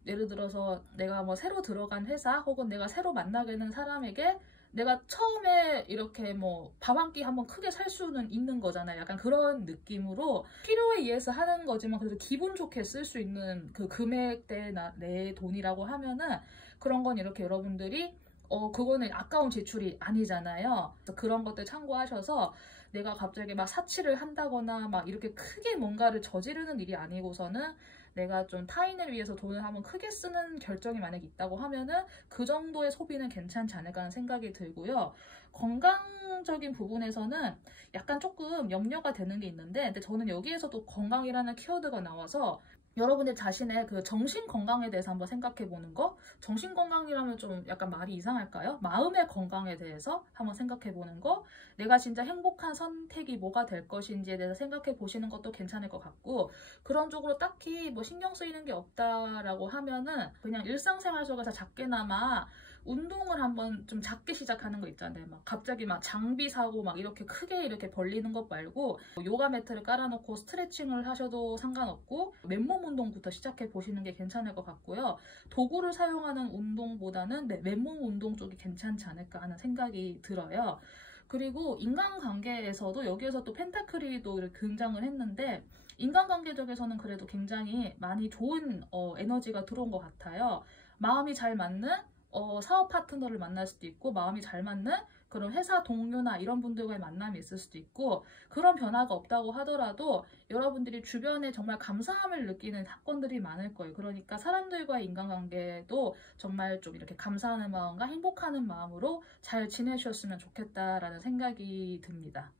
예를 들어서 내가 뭐 새로 들어간 회사 혹은 내가 새로 만나게 되는 사람에게 내가 처음에 이렇게 뭐 밥 한 끼 한번 크게 살 수는 있는 거잖아요. 약간 그런 느낌으로 필요에 의해서 하는 거지만 그래도 기분 좋게 쓸 수 있는 그 금액대 내 돈이라고 하면은 그런 건 이렇게 여러분들이 그거는 아까운 지출이 아니잖아요. 그래서 그런 것들 참고하셔서 내가 갑자기 막 사치를 한다거나 막 이렇게 크게 뭔가를 저지르는 일이 아니고서는 내가 좀 타인을 위해서 돈을 한번 크게 쓰는 결정이 만약에 있다고 하면은 그 정도의 소비는 괜찮지 않을까 하는 생각이 들고요. 건강적인 부분에서는 약간 조금 염려가 되는 게 있는데, 근데 저는 여기에서도 건강이라는 키워드가 나와서 여러분들 자신의 그 정신 건강에 대해서 한번 생각해 보는 거, 정신 건강이라면 좀 약간 말이 이상할까요? 마음의 건강에 대해서 한번 생각해 보는 거, 내가 진짜 행복한 선택이 뭐가 될 것인지에 대해서 생각해 보시는 것도 괜찮을 것 같고, 그런 쪽으로 딱히 뭐 신경 쓰이는 게 없다라고 하면은 그냥 일상생활 속에서 작게나마 운동을 한번 좀 작게 시작하는 거 있잖아요. 막 갑자기 막 장비 사고 막 이렇게 크게 이렇게 벌리는 것 말고 요가 매트를 깔아놓고 스트레칭을 하셔도 상관없고 맨몸 운동부터 시작해 보시는 게 괜찮을 것 같고요. 도구를 사용하는 운동보다는 맨몸 운동 쪽이 괜찮지 않을까 하는 생각이 들어요. 그리고 인간관계에서도 여기에서 또 펜타클이 또 이렇게 등장을 했는데, 인간관계적에서는 그래도 굉장히 많이 좋은 에너지가 들어온 것 같아요. 마음이 잘 맞는 사업 파트너를 만날 수도 있고, 마음이 잘 맞는 그런 회사 동료나 이런 분들과의 만남이 있을 수도 있고, 그런 변화가 없다고 하더라도 여러분들이 주변에 정말 감사함을 느끼는 사건들이 많을 거예요. 그러니까 사람들과의 인간관계도 정말 좀 이렇게 감사하는 마음과 행복하는 마음으로 잘 지내셨으면 좋겠다라는 생각이 듭니다.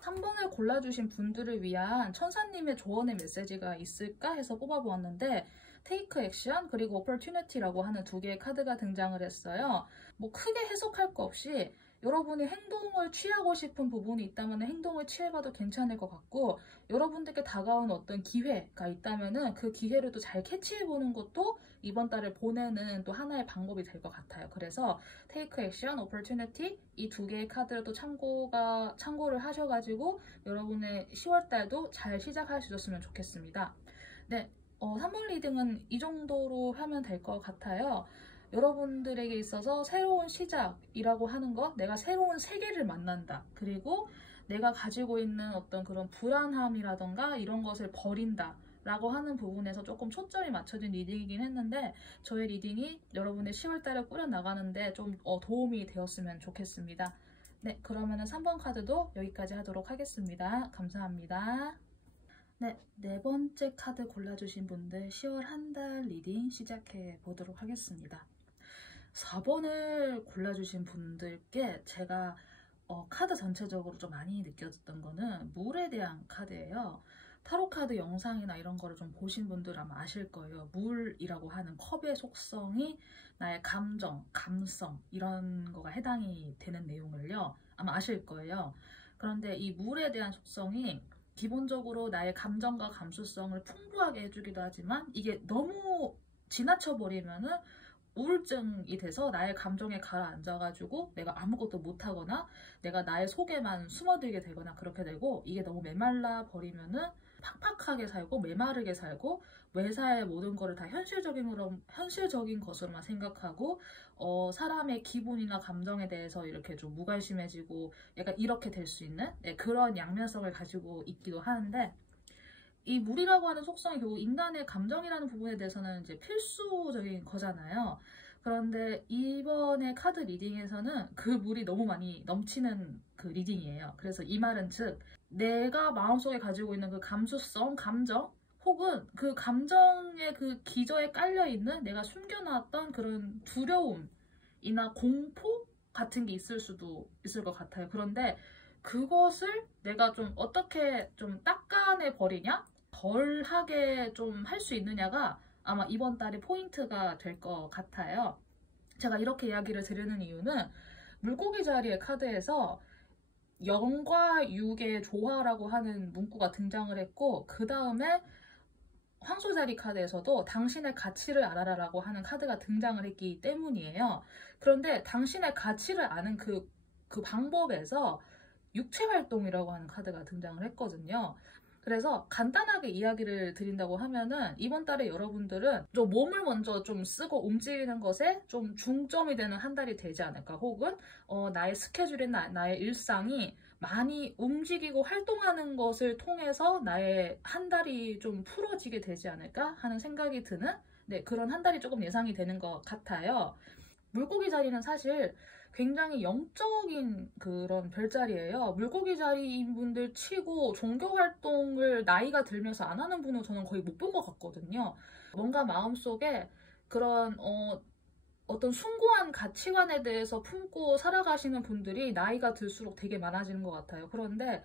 한 번을 골라주신 분들을 위한 천사님의 조언의 메시지가 있을까 해서 뽑아보았는데, 테이크 액션 그리고 오퍼튜니티라고 하는 2개의 카드가 등장을 했어요. 뭐 크게 해석할 거 없이 여러분이 행동을 취하고 싶은 부분이 있다면 행동을 취해봐도 괜찮을 것 같고, 여러분들께 다가온 어떤 기회가 있다면 그 기회를 또 잘 캐치해보는 것도 이번 달을 보내는 또 하나의 방법이 될 것 같아요. 그래서 테이크 액션, 오퍼튜니티 이 2개의 카드를 또 참고를 하셔가지고 여러분의 10월달도 잘 시작하셨으면 좋겠습니다. 네, 3번 리딩은 이 정도로 하면 될 것 같아요. 여러분들에게 있어서 새로운 시작이라고 하는 것, 내가 새로운 세계를 만난다. 그리고 내가 가지고 있는 어떤 그런 불안함이라던가 이런 것을 버린다 라고 하는 부분에서 조금 초점이 맞춰진 리딩이긴 했는데, 저의 리딩이 여러분의 10월달을 꾸려나가는데 좀 도움이 되었으면 좋겠습니다. 네, 그러면은 3번 카드도 여기까지 하도록 하겠습니다. 감사합니다. 네, 4번째 카드 골라주신 분들 10월 한 달 리딩 시작해 보도록 하겠습니다. 4번을 골라주신 분들께 제가 카드 전체적으로 좀 많이 느껴졌던 거는 물에 대한 카드예요. 타로 카드 영상이나 이런 거를 좀 보신 분들 아마 아실 거예요. 물이라고 하는 컵의 속성이 나의 감정, 감성 이런 거가 해당이 되는 내용을요. 아마 아실 거예요. 그런데 이 물에 대한 속성이 기본적으로 나의 감정과 감수성을 풍부하게 해주기도 하지만, 이게 너무 지나쳐버리면은 우울증이 돼서 나의 감정에 가라앉아가지고 내가 아무것도 못하거나 내가 나의 속에만 숨어들게 되거나 그렇게 되고, 이게 너무 메말라 버리면은 팍팍하게 살고 메마르게 살고 외사의 모든 거를 다 현실적인 것으로만 생각하고 사람의 기분이나 감정에 대해서 이렇게 좀 무관심해지고 약간 이렇게 될 수 있는 그런 양면성을 가지고 있기도 하는데, 이 물이라고 하는 속성이 결국 인간의 감정이라는 부분에 대해서는 이제 필수적인 거잖아요. 그런데 이번에 카드 리딩에서는 그 물이 너무 많이 넘치는 그 리딩이에요. 그래서 이 말은 즉, 내가 마음속에 가지고 있는 그 감수성, 감정, 혹은 그 감정의 그 기저에 깔려있는 내가 숨겨놨던 그런 두려움이나 공포 같은 게 있을 수도 있을 것 같아요. 그런데 그것을 내가 좀 어떻게 좀 닦아내 버리냐? 덜하게 좀 할 수 있느냐가 아마 이번 달의 포인트가 될 것 같아요. 제가 이렇게 이야기를 드리는 이유는 물고기 자리의 카드에서 0과 6의 조화라고 하는 문구가 등장을 했고, 그 다음에 황소자리 카드에서도 당신의 가치를 알아라라고 하는 카드가 등장을 했기 때문이에요. 그런데 당신의 가치를 아는 그 방법에서 육체활동이라고 하는 카드가 등장을 했거든요. 그래서 간단하게 이야기를 드린다고 하면은 이번 달에 여러분들은 좀 몸을 먼저 좀 쓰고 움직이는 것에 좀 중점이 되는 한 달이 되지 않을까, 혹은 나의 스케줄이나 나의 일상이 많이 움직이고 활동하는 것을 통해서 나의 한 달이 좀 풀어지게 되지 않을까 하는 생각이 드는, 네, 그런 한 달이 조금 예상이 되는 것 같아요. 물고기 자리는 사실 굉장히 영적인 그런 별자리예요. 물고기 자리인 분들 치고 종교 활동을 나이가 들면서 안 하는 분은 저는 거의 못 본 것 같거든요. 뭔가 마음속에 그런 어떤 숭고한 가치관에 대해서 품고 살아가시는 분들이 나이가 들수록 되게 많아지는 것 같아요. 그런데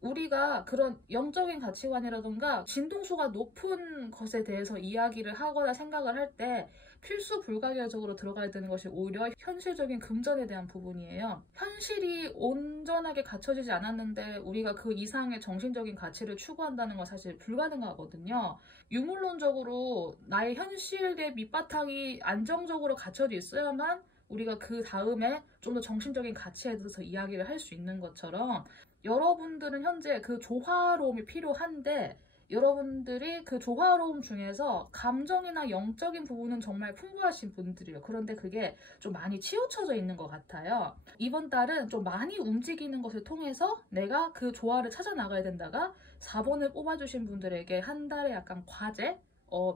우리가 그런 영적인 가치관이라던가 진동수가 높은 것에 대해서 이야기를 하거나 생각을 할 때 필수 불가결적으로 들어가야 되는 것이 오히려 현실적인 금전에 대한 부분이에요. 현실이 온전하게 갖춰지지 않았는데 우리가 그 이상의 정신적인 가치를 추구한다는 건 사실 불가능하거든요. 유물론적으로 나의 현실의 밑바탕이 안정적으로 갖춰져 있어야만 우리가 그 다음에 좀 더 정신적인 가치에 대해서 이야기를 할 수 있는 것처럼, 여러분들은 현재 그 조화로움이 필요한데 여러분들이 그 조화로움 중에서 감정이나 영적인 부분은 정말 풍부하신 분들이에요. 그런데 그게 좀 많이 치우쳐져 있는 것 같아요. 이번 달은 좀 많이 움직이는 것을 통해서 내가 그 조화를 찾아 나가야 된다가 4번을 뽑아주신 분들에게 한 달의 약간 과제,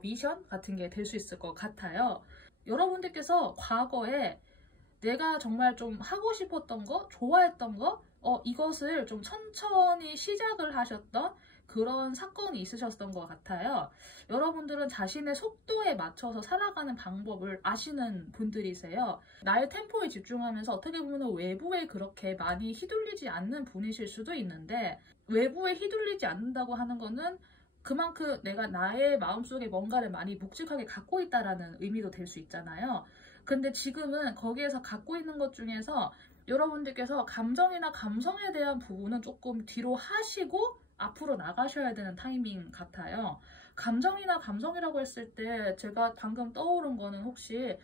미션 같은 게 될 수 있을 것 같아요. 여러분들께서 과거에 내가 정말 좀 하고 싶었던 거, 좋아했던 거, 이것을 좀 천천히 시작을 하셨던 그런 사건이 있으셨던 것 같아요. 여러분들은 자신의 속도에 맞춰서 살아가는 방법을 아시는 분들이세요. 나의 템포에 집중하면서 어떻게 보면 외부에 그렇게 많이 휘둘리지 않는 분이실 수도 있는데, 외부에 휘둘리지 않는다고 하는 거는 그만큼 내가 나의 마음속에 뭔가를 많이 묵직하게 갖고 있다라는 의미도 될 수 있잖아요. 근데 지금은 거기에서 갖고 있는 것 중에서 여러분들께서 감정이나 감성에 대한 부분은 조금 뒤로 하시고 앞으로 나가셔야 되는 타이밍 같아요. 감정이나 감성이라고 했을 때 제가 방금 떠오른 거는, 혹시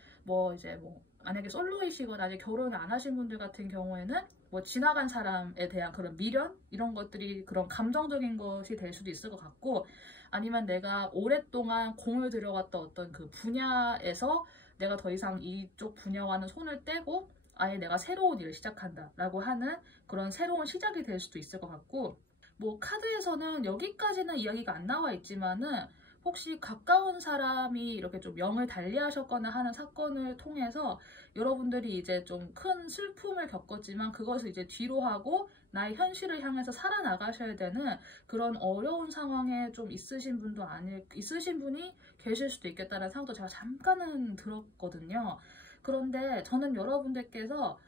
만약에 솔로이시거나 아직 결혼을 안 하신 분들 같은 경우에는 지나간 사람에 대한 그런 미련? 이런 것들이 그런 감정적인 것이 될 수도 있을 것 같고, 아니면 내가 오랫동안 공을 들여왔던 어떤 그 분야에서 내가 더 이상 이쪽 분야와는 손을 떼고 아예 내가 새로운 일을 시작한다 라고 하는 그런 새로운 시작이 될 수도 있을 것 같고, 카드에서는 여기까지는 이야기가 안 나와 있지만은 혹시 가까운 사람이 이렇게 좀 명을 달리하셨거나 하는 사건을 통해서 여러분들이 이제 좀 큰 슬픔을 겪었지만 그것을 이제 뒤로 하고 나의 현실을 향해서 살아나가셔야 되는 그런 어려운 상황에 좀 있으신 분이 계실 수도 있겠다는 생각도 제가 잠깐은 들었거든요. 그런데 저는 여러분들께서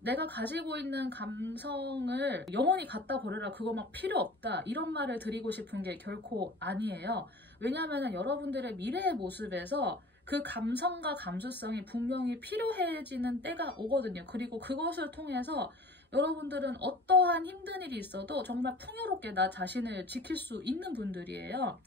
내가 가지고 있는 감성을 영원히 갖다 버려라, 그거 막 필요 없다, 이런 말을 드리고 싶은 게 결코 아니에요. 왜냐하면 여러분들의 미래의 모습에서 그 감성과 감수성이 분명히 필요해지는 때가 오거든요. 그리고 그것을 통해서 여러분들은 어떠한 힘든 일이 있어도 정말 풍요롭게 나 자신을 지킬 수 있는 분들이에요.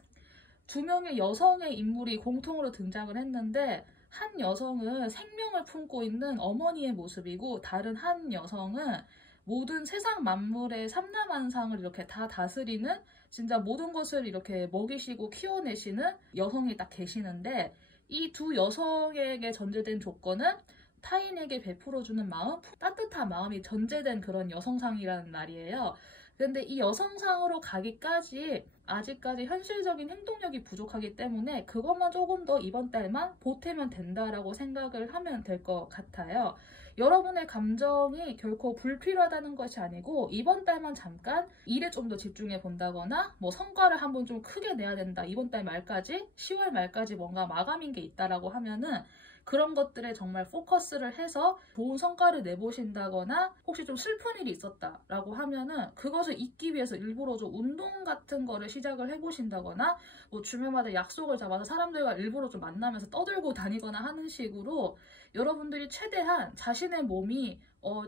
두 명의 여성의 인물이 공통으로 등장을 했는데, 한 여성은 생명을 품고 있는 어머니의 모습이고 다른 한 여성은 모든 세상 만물의 삼라만상을 이렇게 다 다스리는, 진짜 모든 것을 이렇게 먹이시고 키워내시는 여성이 딱 계시는데, 이 두 여성에게 전제된 조건은 타인에게 베풀어주는 마음, 따뜻한 마음이 전제된 그런 여성상이라는 말이에요. 근데 이 여성상으로 가기까지 아직까지 현실적인 행동력이 부족하기 때문에 그것만 조금 더 이번 달만 보태면 된다라고 생각을 하면 될 것 같아요. 여러분의 감정이 결코 불필요하다는 것이 아니고, 이번 달만 잠깐 일에 좀 더 집중해 본다거나 성과를 한번 좀 크게 내야 된다, 이번 달 말까지 10월 말까지 뭔가 마감인 게 있다라고 하면은 그런 것들에 정말 포커스를 해서 좋은 성과를 내보신다거나 혹시 좀 슬픈 일이 있었다라고 하면은 그것을 잊기 위해서 일부러 좀 운동 같은 거를 시작을 해보신다거나 뭐 주말마다 약속을 잡아서 사람들과 일부러 좀 만나면서 떠들고 다니거나 하는 식으로 여러분들이 최대한 자신의 몸이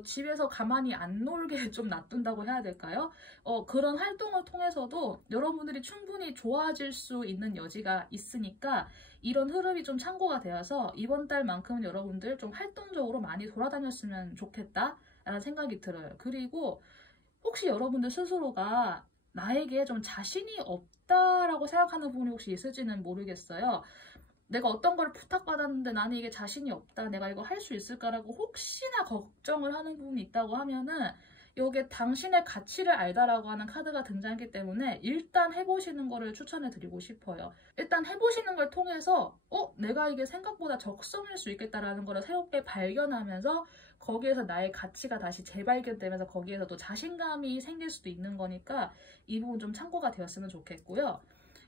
집에서 가만히 안 놀게 좀 놔둔다고 해야 될까요? 그런 활동을 통해서도 여러분들이 충분히 좋아질 수 있는 여지가 있으니까 이런 흐름이 좀 참고가 되어서 이번 달만큼은 여러분들 좀 활동적으로 많이 돌아다녔으면 좋겠다라는 생각이 들어요. 그리고 혹시 여러분들 스스로가 나에게 좀 자신이 없다라고 생각하는 부분이 혹시 있을지는 모르겠어요. 내가 어떤 걸 부탁받았는데 나는 이게 자신이 없다. 내가 이거 할 수 있을까라고 혹시나 걱정을 하는 부분이 있다고 하면은 이게 당신의 가치를 알다라고 하는 카드가 등장했기 때문에 일단 해보시는 거를 추천해 드리고 싶어요. 일단 해보시는 걸 통해서 내가 이게 생각보다 적성일 수 있겠다라는 걸 새롭게 발견하면서 거기에서 나의 가치가 다시 재발견되면서 거기에서도 자신감이 생길 수도 있는 거니까 이 부분 좀 참고가 되었으면 좋겠고요.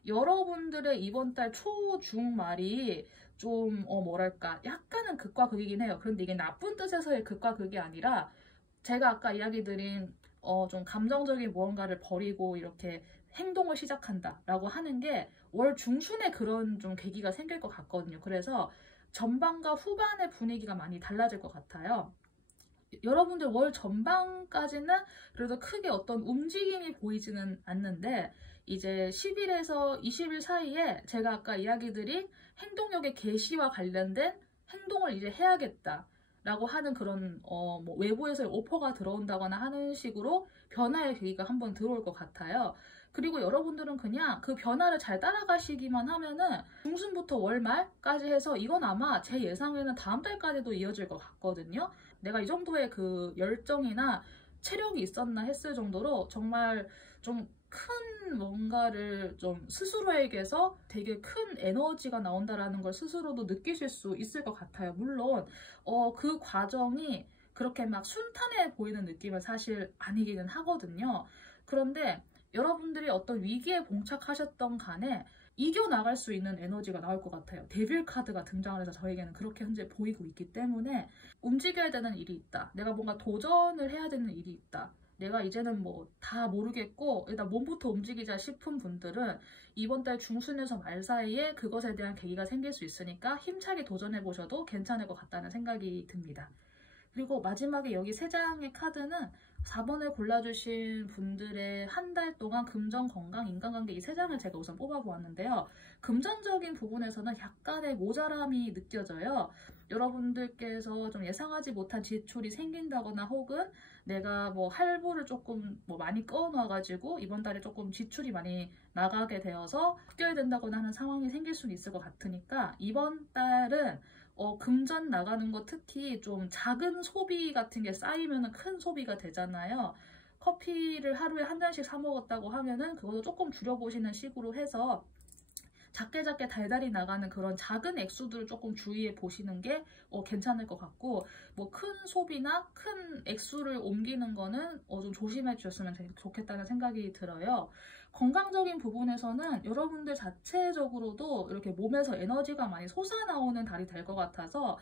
여러분들의 이번 달 초, 중, 말이 좀 뭐랄까 약간은 극과 극이긴 해요. 그런데 이게 나쁜 뜻에서의 극과 극이 아니라 제가 아까 이야기 드린 좀 감정적인 무언가를 버리고 이렇게 행동을 시작한다 라고 하는 게 월 중순에 그런 좀 계기가 생길 것 같거든요. 그래서 전반과 후반의 분위기가 많이 달라질 것 같아요. 여러분들 월 전반까지는 그래도 크게 어떤 움직임이 보이지는 않는데 이제 10일에서 20일 사이에 제가 아까 이야기 드린 행동력의 개시와 관련된 행동을 이제 해야겠다 라고 하는 그런 뭐 외부에서 오퍼가 들어온다거나 하는 식으로 변화의 계기가 한번 들어올 것 같아요. 그리고 여러분들은 그냥 그 변화를 잘 따라가시기만 하면은 중순부터 월말까지 해서 이건 아마 제 예상에는 다음 달까지도 이어질 것 같거든요. 내가 이 정도의 그 열정이나 체력이 있었나 했을 정도로 정말 좀 큰 뭔가를 좀 스스로에게서 되게 큰 에너지가 나온다라는 걸 스스로도 느끼실 수 있을 것 같아요. 물론 그 과정이 그렇게 막 순탄해 보이는 느낌은 사실 아니기는 하거든요. 그런데 여러분들이 어떤 위기에 봉착하셨던 간에 이겨나갈 수 있는 에너지가 나올 것 같아요. 데빌 카드가 등장을 해서 저에게는 그렇게 현재 보이고 있기 때문에 움직여야 되는 일이 있다. 내가 뭔가 도전을 해야 되는 일이 있다. 내가 이제는 뭐 다 모르겠고 일단 몸부터 움직이자 싶은 분들은 이번 달 중순에서 말 사이에 그것에 대한 계기가 생길 수 있으니까 힘차게 도전해 보셔도 괜찮을 것 같다는 생각이 듭니다. 그리고 마지막에 여기 3장의 카드는 4번을 골라주신 분들의 한 달 동안 금전, 건강, 인간관계 이 3장을 제가 우선 뽑아보았는데요. 금전적인 부분에서는 약간의 모자람이 느껴져요. 여러분들께서 좀 예상하지 못한 지출이 생긴다거나 혹은 내가 뭐 할부를 조금 뭐 많이 꺼놔가지고 이번 달에 조금 지출이 많이 나가게 되어서 아껴야 된다거나 하는 상황이 생길 수는 있을 것 같으니까 이번 달은 금전 나가는 거 특히 좀 작은 소비 같은 게 쌓이면 큰 소비가 되잖아요. 커피를 하루에 한 잔씩 사 먹었다고 하면은 그것도 조금 줄여보시는 식으로 해서 작게 달달이 나가는 그런 작은 액수들을 조금 주의해 보시는 게 괜찮을 것 같고 뭐 큰 소비나 큰 액수를 옮기는 거는 좀 조심해 주셨으면 좋겠다는 생각이 들어요. 건강적인 부분에서는 여러분들 자체적으로도 이렇게 몸에서 에너지가 많이 솟아나오는 달이 될 것 같아서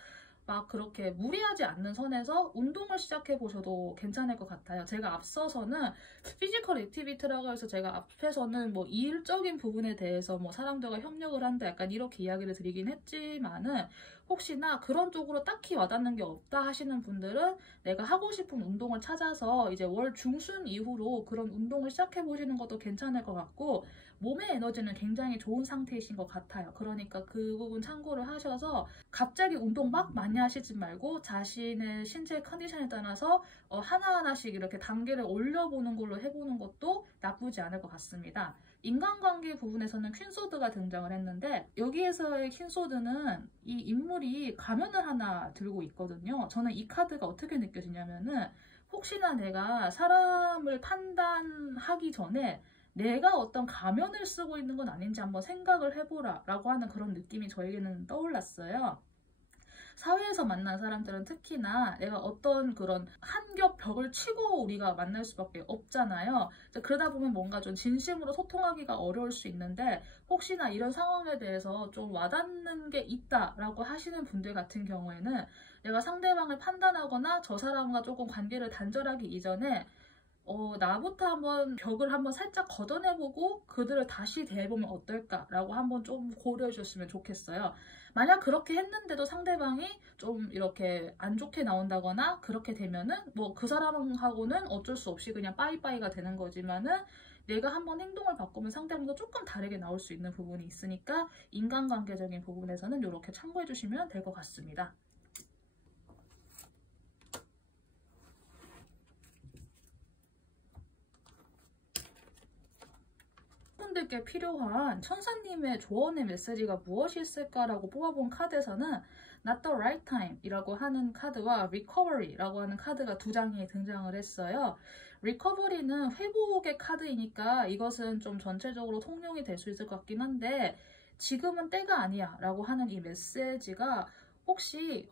막 그렇게 무리하지 않는 선에서 운동을 시작해 보셔도 괜찮을 것 같아요. 제가 앞서서는 피지컬 액티비티라고 해서 제가 앞에서는 뭐 일적인 부분에 대해서 뭐 사람들과 협력을 한다 약간 이렇게 이야기를 드리긴 했지만은 혹시나 그런 쪽으로 딱히 와닿는 게 없다 하시는 분들은 내가 하고 싶은 운동을 찾아서 이제 월 중순 이후로 그런 운동을 시작해 보시는 것도 괜찮을 것 같고 몸의 에너지는 굉장히 좋은 상태이신 것 같아요. 그러니까 그 부분 참고를 하셔서 갑자기 운동 막 많이 하시지 말고 자신의 신체 컨디션에 따라서 하나하나씩 이렇게 단계를 올려보는 걸로 해보는 것도 나쁘지 않을 것 같습니다. 인간관계 부분에서는 퀸소드가 등장을 했는데 여기에서의 퀸소드는 이 인물이 가면을 하나 들고 있거든요. 저는 이 카드가 어떻게 느껴지냐면은 혹시나 내가 사람을 판단하기 전에 내가 어떤 가면을 쓰고 있는 건 아닌지 한번 생각을 해보라 라고 하는 그런 느낌이 저에게는 떠올랐어요. 사회에서 밖에서 만난 사람들은 특히나 내가 어떤 그런 한 겹 벽을 치고 우리가 만날 수밖에 없잖아요. 그러다 보면 뭔가 좀 진심으로 소통하기가 어려울 수 있는데, 혹시나 이런 상황에 대해서 좀 와닿는 게 있다라고 하시는 분들 같은 경우에는 내가 상대방을 판단하거나 저 사람과 조금 관계를 단절하기 이전에 나부터 한번 벽을 한번 살짝 걷어내보고 그들을 다시 대해보면 어떨까라고 한번 좀 고려해 주셨으면 좋겠어요. 만약 그렇게 했는데도 상대방이 좀 이렇게 안 좋게 나온다거나 그렇게 되면은 뭐 그 사람하고는 어쩔 수 없이 그냥 빠이빠이가 되는 거지만은, 내가 한번 행동을 바꾸면 상대방도 조금 다르게 나올 수 있는 부분이 있으니까 인간관계적인 부분에서는 이렇게 참고해 주시면 될 것 같습니다. 분들께 필요한 천사님의 조언의 메시지가 무엇이 있을까라고 뽑아본 카드에서는 Not the right time 이라고 하는 카드와 Recovery 라고 하는 카드가 두 장이 등장을 했어요. Recovery는 회복의 카드이니까 이것은 좀 전체적으로 통용이 될 수 있을 것 같긴 한데, 지금은 때가 아니야 라고 하는 이 메시지가 혹시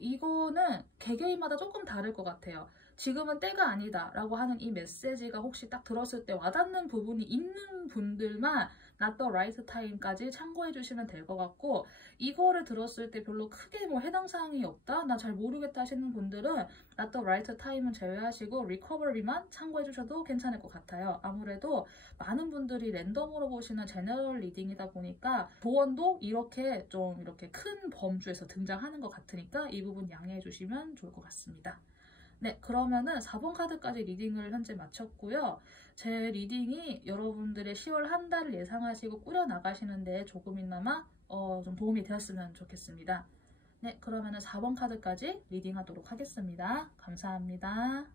이거는 개개인마다 조금 다를 것 같아요. 지금은 때가 아니다 라고 하는 이 메시지가 혹시 딱 들었을 때 와닿는 부분이 있는 분들만 Not the right time까지 참고해 주시면 될 것 같고, 이거를 들었을 때 별로 크게 뭐 해당 사항이 없다, 나 잘 모르겠다 하시는 분들은 Not the right time은 제외하시고 recovery만 참고해 주셔도 괜찮을 것 같아요. 아무래도 많은 분들이 랜덤으로 보시는 제너럴 리딩이다 보니까 조언도 이렇게 좀 이렇게 큰 범주에서 등장하는 것 같으니까 이 부분 양해해 주시면 좋을 것 같습니다. 네, 그러면은 4번 카드까지 리딩을 현재 마쳤고요. 제 리딩이 여러분들의 10월 한 달을 예상하시고 꾸려나가시는데 조금이나마 좀 도움이 되었으면 좋겠습니다. 네, 그러면은 4번 카드까지 리딩하도록 하겠습니다. 감사합니다.